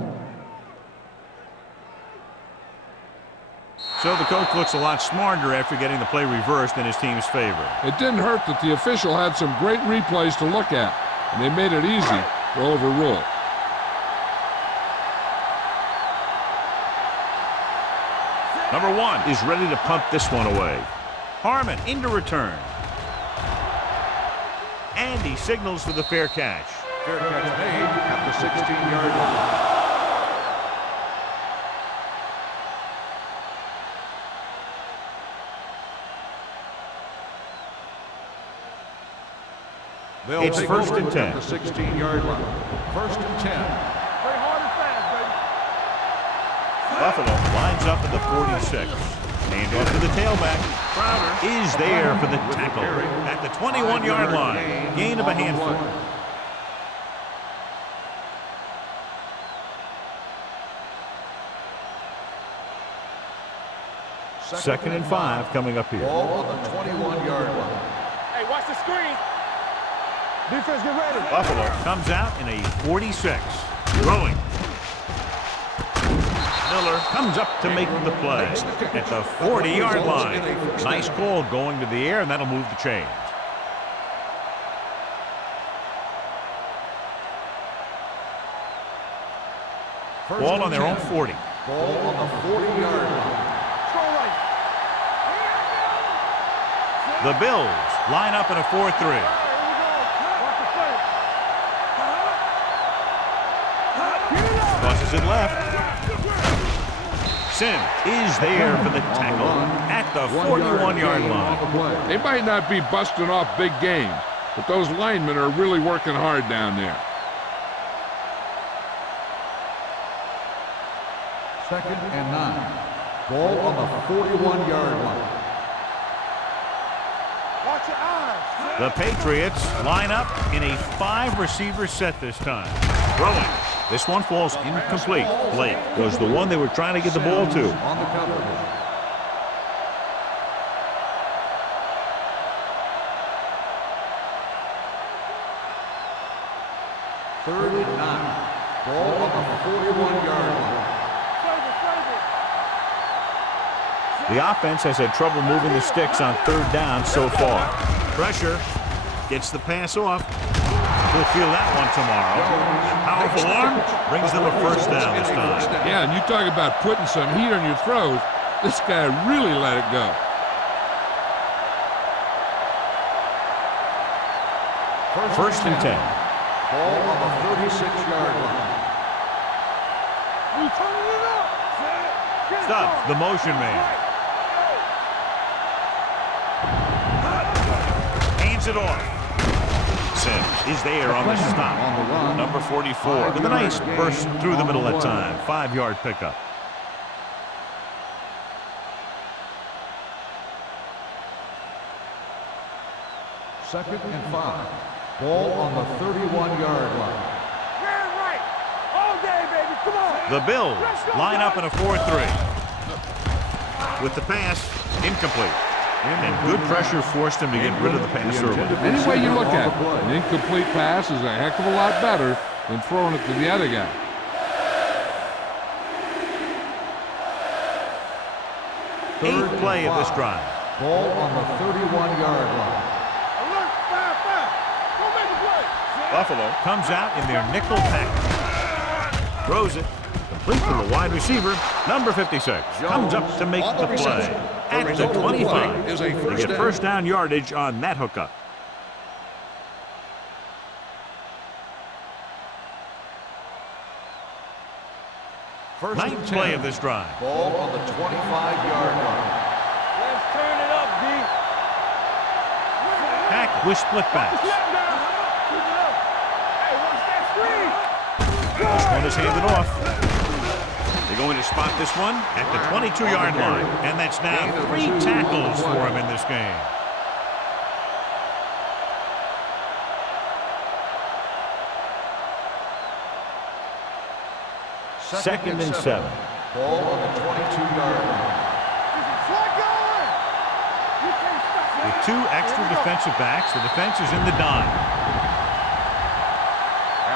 So the coach looks a lot smarter after getting the play reversed in his team's favor. It didn't hurt that the official had some great replays to look at, and they made it easy to overrule. Number 1 is ready to punt this one away. Harmon into return. And he signals for the fair catch. Fair catch made at the 16-yard line. It's 1st and 10. The 16-yard line. 1st and 10. Play hard and fast, baby. Buffalo lines up at the 46. Hand off to the tailback. Crowder is there for the tackle at the 21-yard line. Gain of a handful. Second and 5 coming up here. Ball on the 21-yard line. Hey, watch the screen. Defense, get ready. Buffalo comes out in a 46. Throwing. Miller comes up to make the play at the 40-yard line. Nice call going to the air, and that'll move the chains. Ball on their own 40. Ball on the 40-yard line. The Bills line up in a 4-3. Crosses it left. Sim is there for the tackle at the 41-yard line. They might not be busting off big games, but those linemen are really working hard down there. 2nd and 9. Ball on the 41-yard line. Watch your eyes. The Patriots line up in a 5-receiver set this time. Throwing. This one falls incomplete. Blake was the one they were trying to get the ball to. On the coverage. 3rd and 9. Ball on the 41-yard line. The offense has had trouble moving the sticks on 3rd down so far. Pressure gets the pass off. We'll feel that one tomorrow. Powerful arm brings them a 1st down this time. Yeah, and you talk about putting some heat on your throws. This guy really let it go. 1st and 10. Ball on the 36-yard line. You turning it up. Stubbs, the motion man. Hands it off. Sims is there on the stop. On the run. Number 44 with a nice burst through the middle that time. 5-yard pickup. Second and 5. Ball on the 31-yard line. Ran right. All day, baby. Come on. The Bills line up in a 4-3. With the pass, incomplete. And good pressure forced him to get rid of the pass early. Any way you look at it, an incomplete pass is a heck of a lot better than throwing it to the other guy. 8th play of this drive. Ball on the 31-yard line. Alert, 5-5. Go make a play. Buffalo comes out in their nickel package. Throws it. Complete to the wide receiver. Number 56 comes up to make the play. At the 25. Is a They get first down yardage on that hookup. First and 9th 10. play of this drive. Ball on the 25-yard line. Let's turn it up, D. Pack with split backs. Keep it up. Hey, watch that screen. This one is handed off. They're going to spot this one at the 22-yard line. And that's now 3 tackles for him in this game. Second and 7. Ball on the 22-yard line. With 2 extra defensive backs, the defense is in the dime.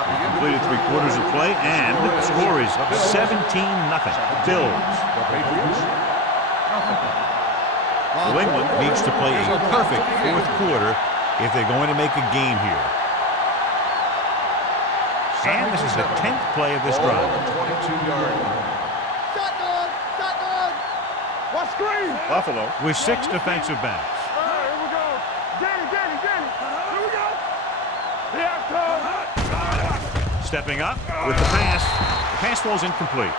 Completed 3 quarters of play, and the score is 17-0. Bills. The Patriots. New England needs to play a perfect 4th quarter if they're going to make a game here. And this is the 10th play of this Ball drive. on the 22-yard line. Shotgun. Watch screen. Buffalo with 6 defensive backs. All right, here we go. Danny. Here we go. Here comes. Stepping up with the pass. The pass falls incomplete.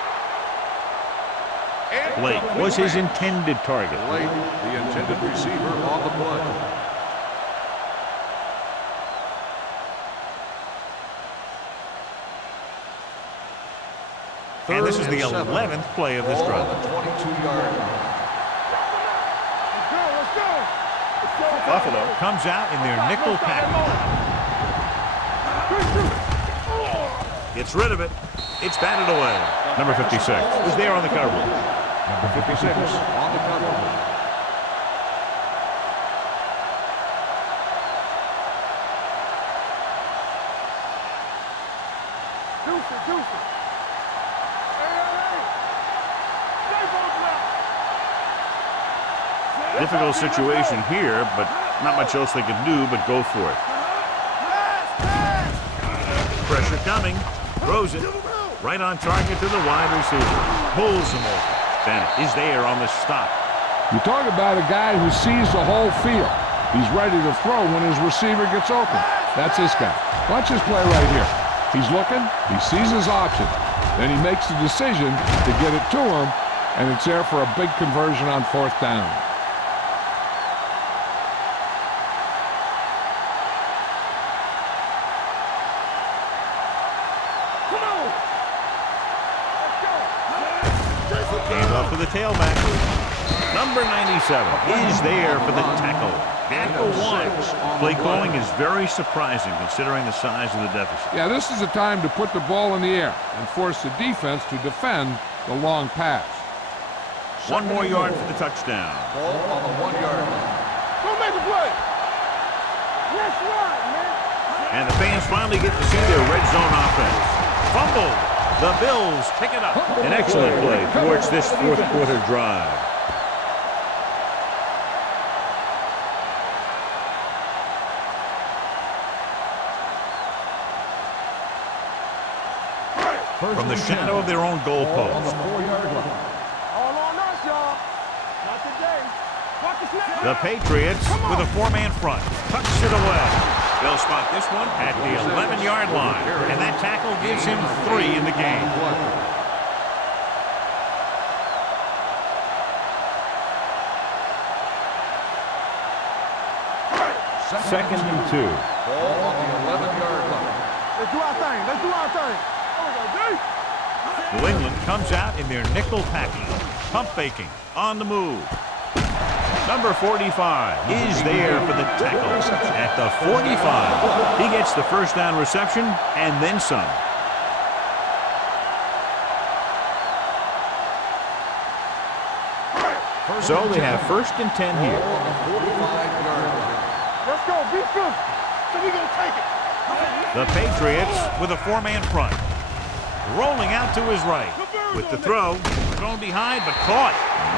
Blake was his intended target. Late, the intended receiver on the play. And this is the 11th play of this drive. Ball on the 22-yard line. Let's go. Buffalo comes out in their nickel package. Gets rid of it. It's batted away. Number 56 was there on the coverage. Number 56 on the coverage. Deuce. Difficult situation here, but not much else they can do but go for it. Pressure coming. Throws it. Right on target to the wide receiver. Pulls him over. Bennett is there on the stop. You talk about a guy who sees the whole field. He's ready to throw when his receiver gets open. That's this guy. Watch this play right here. He's looking. He sees his option. Then he makes the decision to get it to him, and it's there for a big conversion on 4th down. Came up with the tailback. Number 97 is there for the tackle. At the 1. Play calling is very surprising considering the size of the deficit. Yeah, this is the time to put the ball in the air and force the defense to defend the long pass. 1 more yard for the touchdown. Ball on the 1-yard line. Go make a play. Yes, right, man. And the fans finally get to see their red zone offense. Fumbled. The Bills pick it up. An excellent play towards this 4th quarter drive. From the shadow of their own Ball on the goalpost. 4-yard line. All on us, y'all. Not today. Watch the snap. The Patriots with a 4-man front. Tucks it away. They'll spot this one at the 11-yard line. And that tackle gives him 3 in the game. Second and 2. Ball on the 11-yard line. Let's do our thing. New England comes out in their nickel package. Pump faking. On the move. Number 45 is there for the tackle at the 45. He gets the first down reception and then some. So they have first and 10 here. On the 45-yard line. Let's go. Be good. So we gonna take it. The Patriots with a 4-man front. Rolling out to his right. With the throw, thrown behind but caught.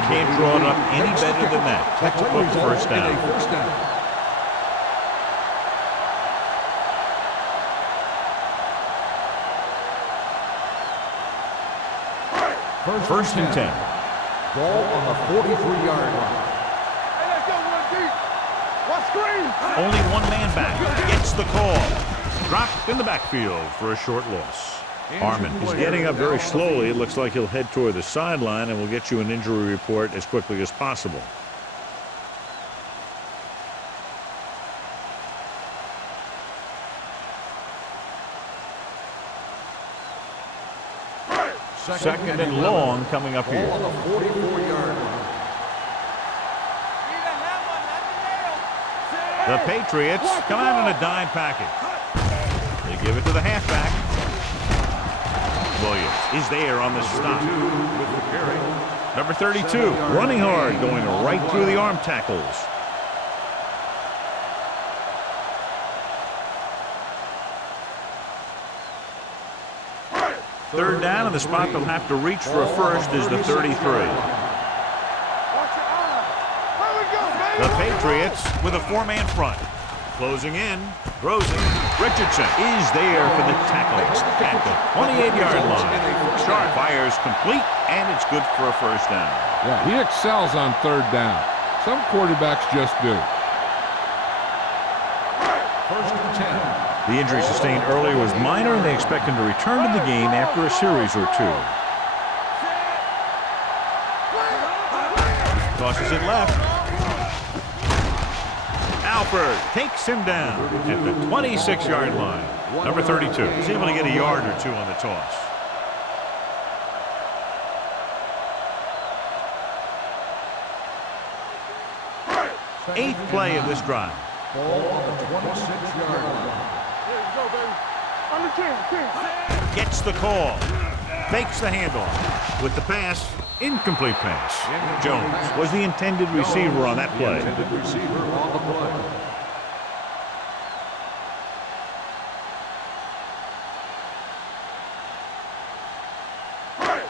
Can't draw it up any better than that. Textbook first down. First and 10. Ball on the 43-yard line. Hey, let's go, run deep. What screen? Only one man back. Gets the call. Dropped in the backfield for a short loss. Harmon is getting up very slowly. It looks like he'll head toward the sideline, and we'll get you an injury report as quickly as possible. Second and long coming up here. Ball on the 44-yard line. The Patriots come out in a dime package. They give it to the halfback. Williams is there on the stop. With the carry. Number 32, running hard, going right through the arm tackles. Third down, and the spot they'll have to reach for a first is the 33. The Patriots with a four-man front. Closing in, throws it. Richardson is there for the tackle at the 28-yard line. Sharp fires complete, and it's good for a first down. Yeah, he excels on third down. Some quarterbacks just do. First and 10. The injury sustained earlier was minor, and they expect him to return to the game after a series or two. Tosses it left. Alford takes him down at the 26-yard line. Number 32 is able to get a yard or two on the toss. Eighth play of this drive. Ball on the 26-yard line. There you go, baby. On the 10. Gets the call. Fakes the handoff. With the pass, incomplete pass. Jones was the intended receiver on that play. Intended receiver on the play.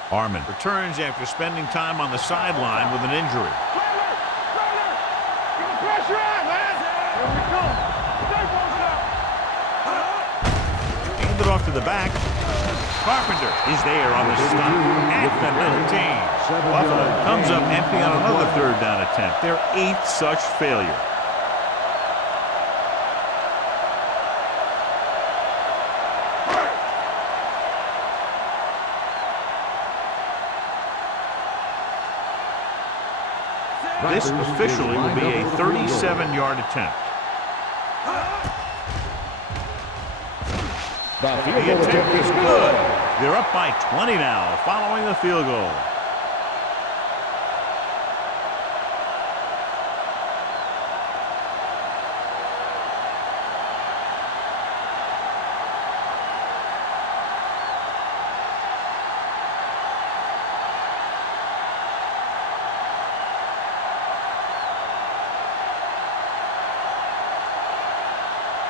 Harmon returns after spending time on the sideline with an injury. Get the pressure on, man. Here we come. Stay posted up. Handed off to the back. Carpenter is there on the stop at the 19. Buffalo comes up empty on another third down attempt. Their eighth such failure. This officially will be a 37-yard attempt. The attempt is good. They're up by 20 now, following the field goal.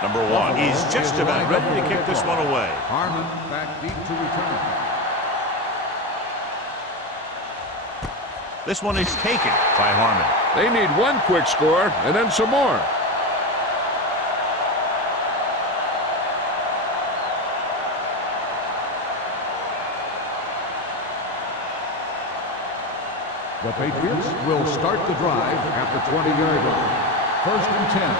Number 1 is just about ready to kick this one away. Harmon back deep to return. This one is taken by Harmon. They need one quick score and then some more. The Patriots will start the drive at the 20-yard line. First and 10.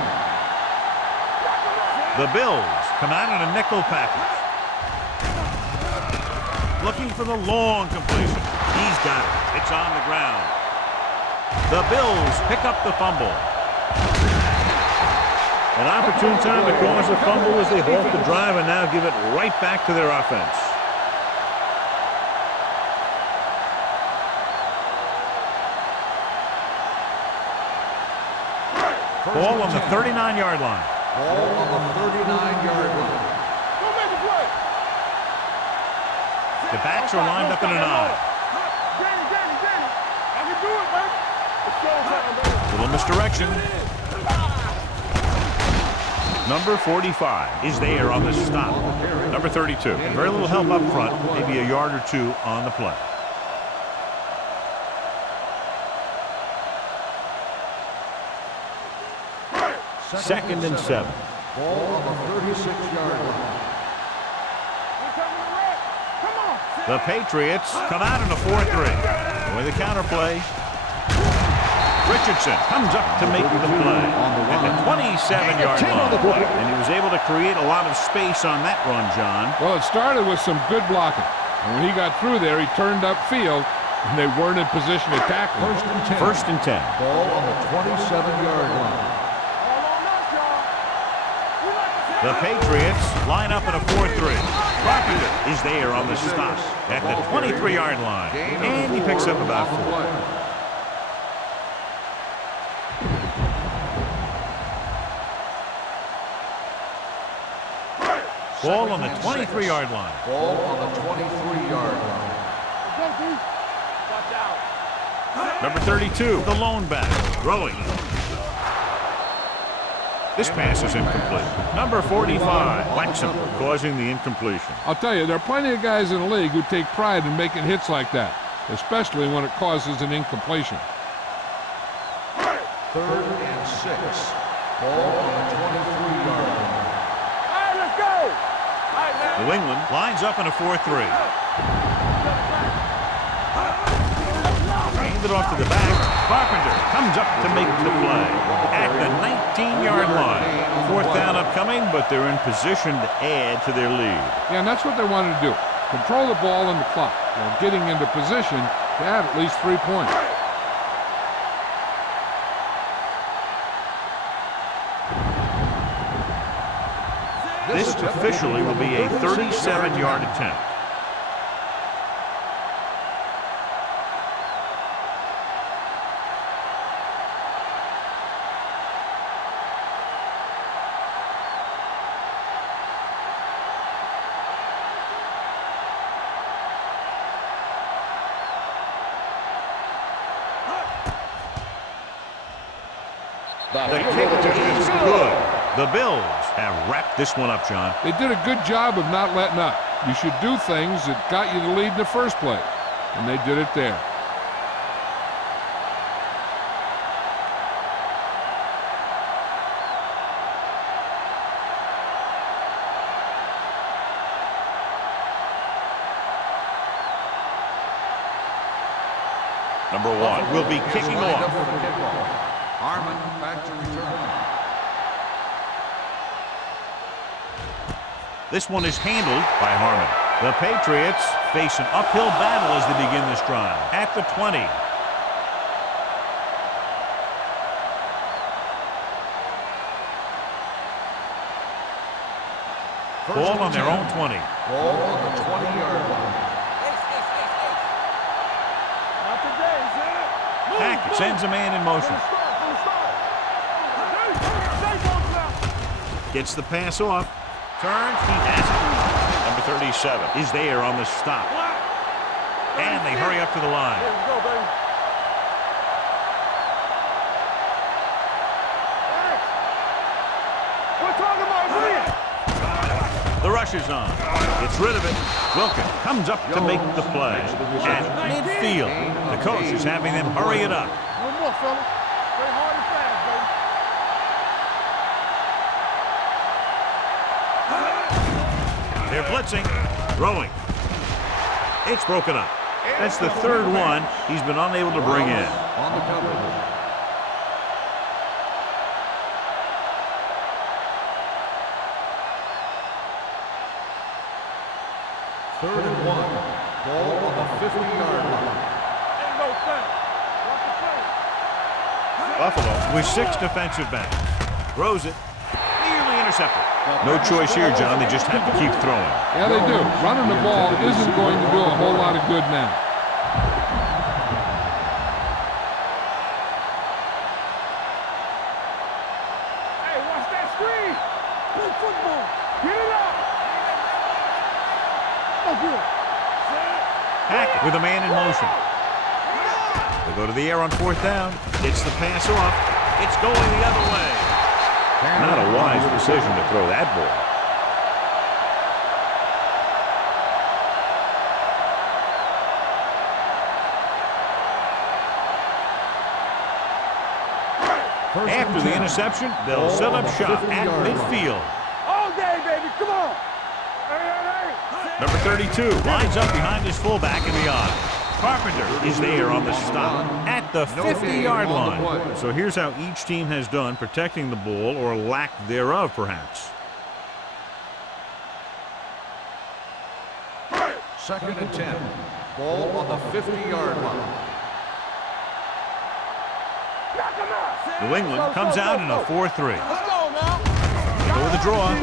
The Bills come out in a nickel package. Looking for the long completion. He's got it. It's on the ground. The Bills pick up the fumble. An opportune time to cause a fumble as they halt the drive and now give it right back to their offense. Ball on the 39-yard line. Ball on the 39-yard line. Go make a play. The backs are lined up in an I. Danny. I can do it, baby. It's showtime, baby. Little misdirection. Number 45 is there on the stop. Number 32. Very little help up front. Maybe a yard or two on the play. 2nd and 7. Ball on the 36-yard line. The Patriots come out in a 4-3. With a counter play. Richardson comes up to make the play at the 27-yard line. And he was able to create a lot of space on that run, John. Well, it started with some good blocking. And when he got through there, he turned upfield, and they weren't in position to tackle him. 1st and 10. Ball on the 27-yard line. The Patriots line up in a 4-3. Carpenter is there on the stop at the 23-yard line. And he picks up about 4. Ball on the 23-yard line. Ball on the 23-yard line. Number 32, the lone back, throwing. This pass is incomplete. Number 45, Waxham, causing the incompletion. I'll tell you, there are plenty of guys in the league who take pride in making hits like that, especially when it causes an incompletion. 3rd and 6. Ball on the 23-yard line. New England lines up in a 4-3. Hand it off to the back. Carpenter comes up to make the play at the 19-yard line. 4th down upcoming, but they're in position to add to their lead. Yeah, and that's what they wanted to do. Control the ball and the clock while getting into position to add at least 3 points. This officially will be a 37-yard attempt. The kick is good. The Bills have wrapped this one up, John. They did a good job of not letting up. You should do things that got you the lead in the first place, and they did it there. Number 1 will be kicking off. Harmon back to return. This one is handled by Harmon. The Patriots face an uphill battle as they begin this drive. At the 20. Ball on their own 20. Ball on the 20-yard line. Hackett sends a man in motion. Gets the pass off. Turns. He has it. Number 37 is there on the stop. And they hurry up to the line. The rush is on. Gets rid of it. Wilkin comes up to make the play. At midfield, the coach is having them hurry it up. One more, fella. Play hard and fast, baby. They're blitzing. Throwing. It's broken up. That's the 3rd one he's been unable to bring in. On the cover. Third and 1. Ball on the 50-yard line. Buffalo with 6 defensive backs. Throws it. Nearly intercepted. No choice here, John. They just have to keep throwing. Yeah, they do. Running the ball isn't going to do a whole lot of good now. Hey, watch that screen. Good football. Get it up. Oh, good. Hackett with a man in motion. They go to the air on 4th down. Gets the pass off. It's going the other way. Not a wise decision to throw that ball. After the interception, they'll set up shop at midfield. All day, baby. Come on. Number 32 lines up behind his fullback in the I. Carpenter is there on the stop at the 50-yard line. So here's how each team has done protecting the ball, or lack thereof, perhaps. 2nd and 10. Ball on the 50-yard line. New England comes out in a 4-3. Let's go now. They go with the draw.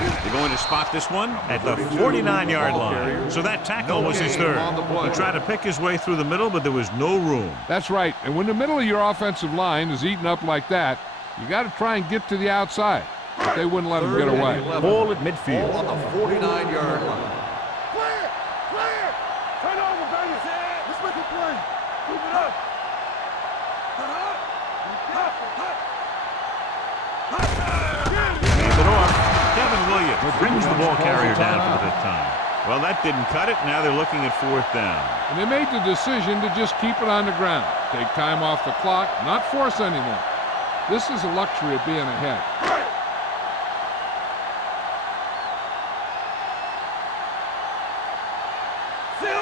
They're going to spot this one at the 49-yard line. So that tackle was his third. He tried to pick his way through the middle, but there was no room. That's right. And when the middle of your offensive line is eaten up like that, you got to try and get to the outside. But they wouldn't let him get away. Ball at midfield. Ball on the 49-yard line. Clear. Clear. Turn over, baby. Let's make a play. Move it up. Hands it off. Kevin Williams brings the ball carrier down for the 5th time. Well, that didn't cut it. Now they're looking at 4th down. And they made the decision to just keep it on the ground. Take time off the clock, not force anything. This is a luxury of being ahead.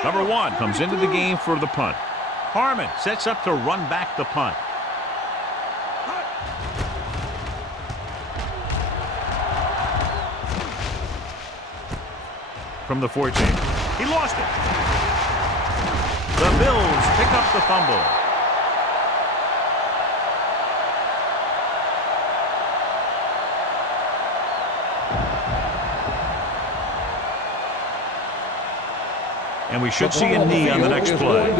Number 1 comes into the game for the punt. Harmon sets up to run back the punt. From the 14. He lost it. The Bills pick up the fumble. And we should see a knee on the next play.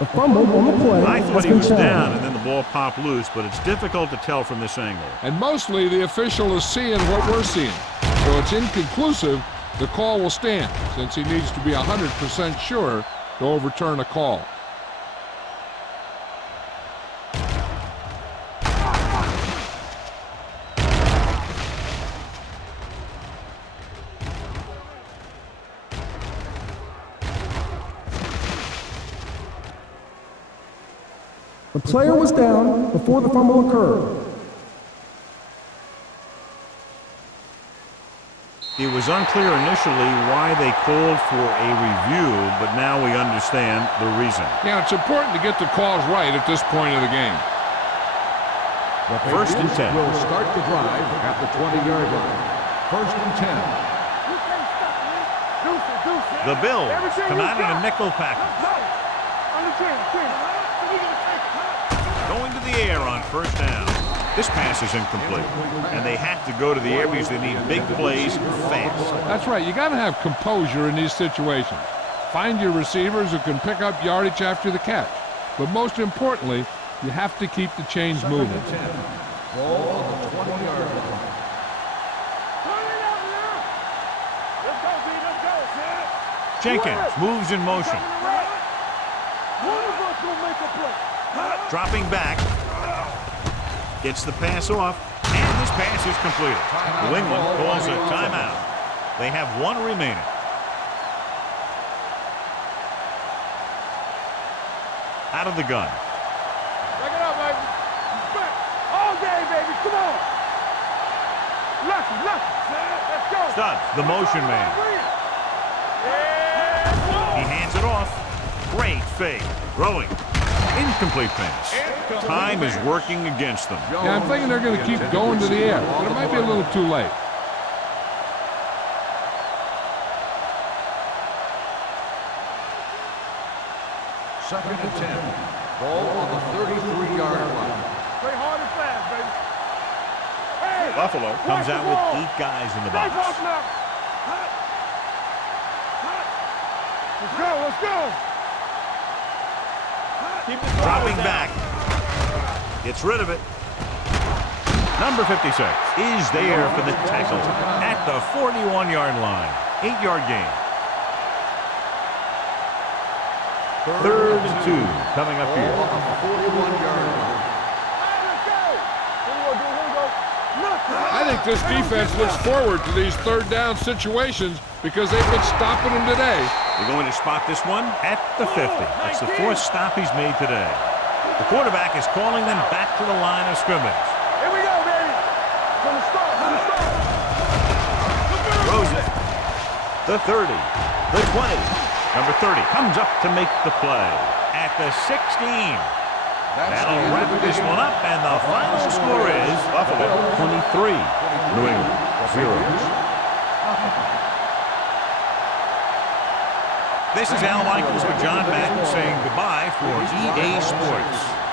The fumble on the play I has thought he been was challenged. down and then the ball popped loose, but it's difficult to tell from this angle. And mostly the official is seeing what we're seeing. So it's inconclusive. The call will stand since he needs to be 100% sure to overturn a call. The player was down before the fumble occurred. It was unclear initially why they called for a review, but now we understand the reason. Yeah, it's important to get the calls right at this point of the game. The 1st and 10. will start the drive at the 20-yard line. 1st and 10. You can't stop me. Deuce it, deuce it. The Bills Everything come you out in a got. nickel package. On the 10. Going to the air on 1st down. This pass is incomplete, and they have to go to the air because they need big plays fast. That's right. You got to have composure in these situations. Find your receivers who can pick up yardage after the catch. But most importantly, you have to keep the chains moving. Ball on the 20-yard line. Let's go, B. Let's go. Jenkins moves in motion. One of us will make a play. Dropping back. Gets the pass off, and this pass is completed. New England calls a timeout. They have 1 remaining. Out of the gun. Break it up, baby. Back. All day, baby. Come on. Lucky. Let's go. Studs, the motion man. He hands it off. Great fake. Throwing. Incomplete pass. Time is working against them. Yeah, I'm thinking they're going to keep going to the air, but it might be a little too late. Second and 10. Ball on the 33-yard line. Play hard and fast, baby. Hey, Buffalo comes out with 8 guys in the stay box. close now. Let's go. Dropping back. Gets rid of it. Number 56 is there for the tackle at the 41-yard line. 8-yard gain. 3rd and 2 coming up here. On the 41-yard line. I think this defense looks forward to these 3rd down situations because they've been stopping them today. They're going to spot this one at the 50. That's the 4th stop he's made today. The quarterback is calling them back to the line of scrimmage. Here we go, baby. From the start, from the start. Throws it. The 30, the 20. Number 30 comes up to make the play at the 16. That'll wrap this one up, and the final score is Buffalo 23, New England 0. This is Al Michaels with John Madden saying goodbye for EA Sports.